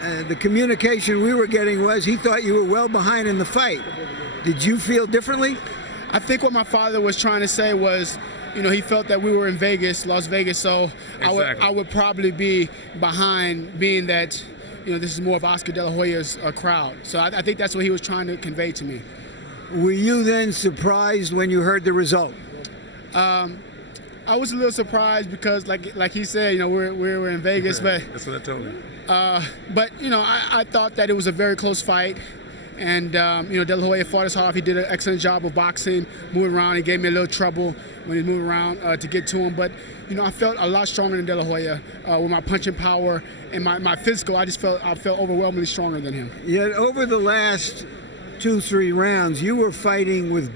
The communication we were getting was he thought you were well behind in the fight. Did you feel differently? I think what my father was trying to say was, he felt that we were in Vegas, Las Vegas, so exactly. I would probably be behind, being that, this is more of Oscar De La Hoya's crowd. So I think that's what he was trying to convey to me. Were you then surprised when you heard the result? I was a little surprised because, like he said, we were in Vegas, but that's what I told him. But I thought that it was a very close fight, And, De La Hoya fought his hard. He did an excellent job of boxing, moving around. He gave me a little trouble when he moved around to get to him. But, I felt a lot stronger than De La Hoya with my punching power and my physical. I felt overwhelmingly stronger than him. Yet over the last 2-3 rounds, you were fighting with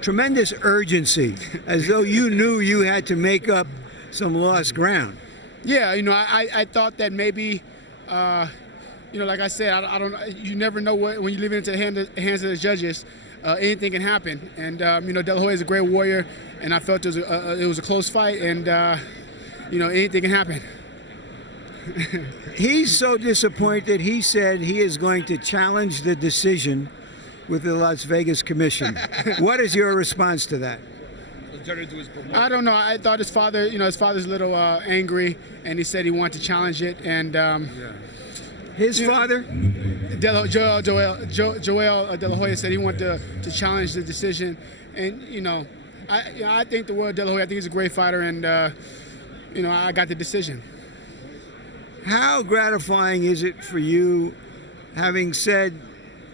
tremendous urgency, as though you knew you had to make up some lost ground. Yeah, I thought that maybe, like I said, I don't. You never know when you leave it into the hands of the judges. Anything can happen, and De La Hoya is a great warrior, and I felt it was a close fight, and anything can happen. He's so disappointed. He said he is going to challenge the decision with the Las Vegas Commission. What is your response to that? I don't know. I thought his father, his father's a little angry, and he said he wanted to challenge it. And his father, Joel De La Hoya, said he wanted to challenge the decision. And I think the world De La Hoya. I think he's a great fighter, and I got the decision. How gratifying is it for you, having said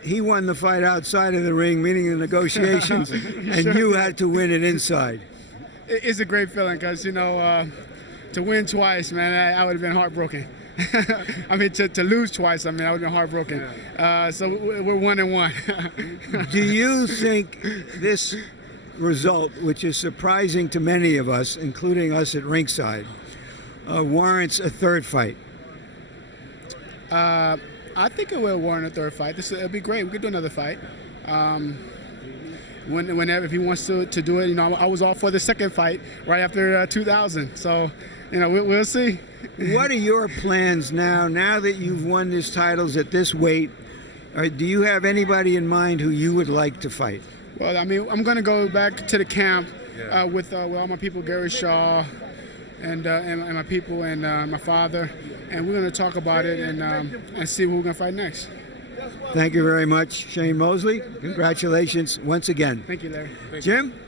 he won the fight outside of the ring, meaning the negotiations, and you had to win it inside? It's a great feeling because, to win twice, man, I would have been heartbroken. I mean, to lose twice, I would have been heartbroken. So we're 1-1. Do you think this result, which is surprising to many of us, including us at ringside, warrants a third fight? I think it will warrant a third fight. It'll be great. We could do another fight. Whenever if he wants to do it, I was all for the second fight right after 2000. So, we'll see. What are your plans now that you've won these titles at this weight? Do you have anybody in mind who you would like to fight? Well, I'm going to go back to the camp with all my people, Gary Shaw, and my people, and my father, and we're going to talk about it and see who we're going to fight next. Thank you very much, Shane Mosley. Congratulations once again. Thank you, Larry. Jim?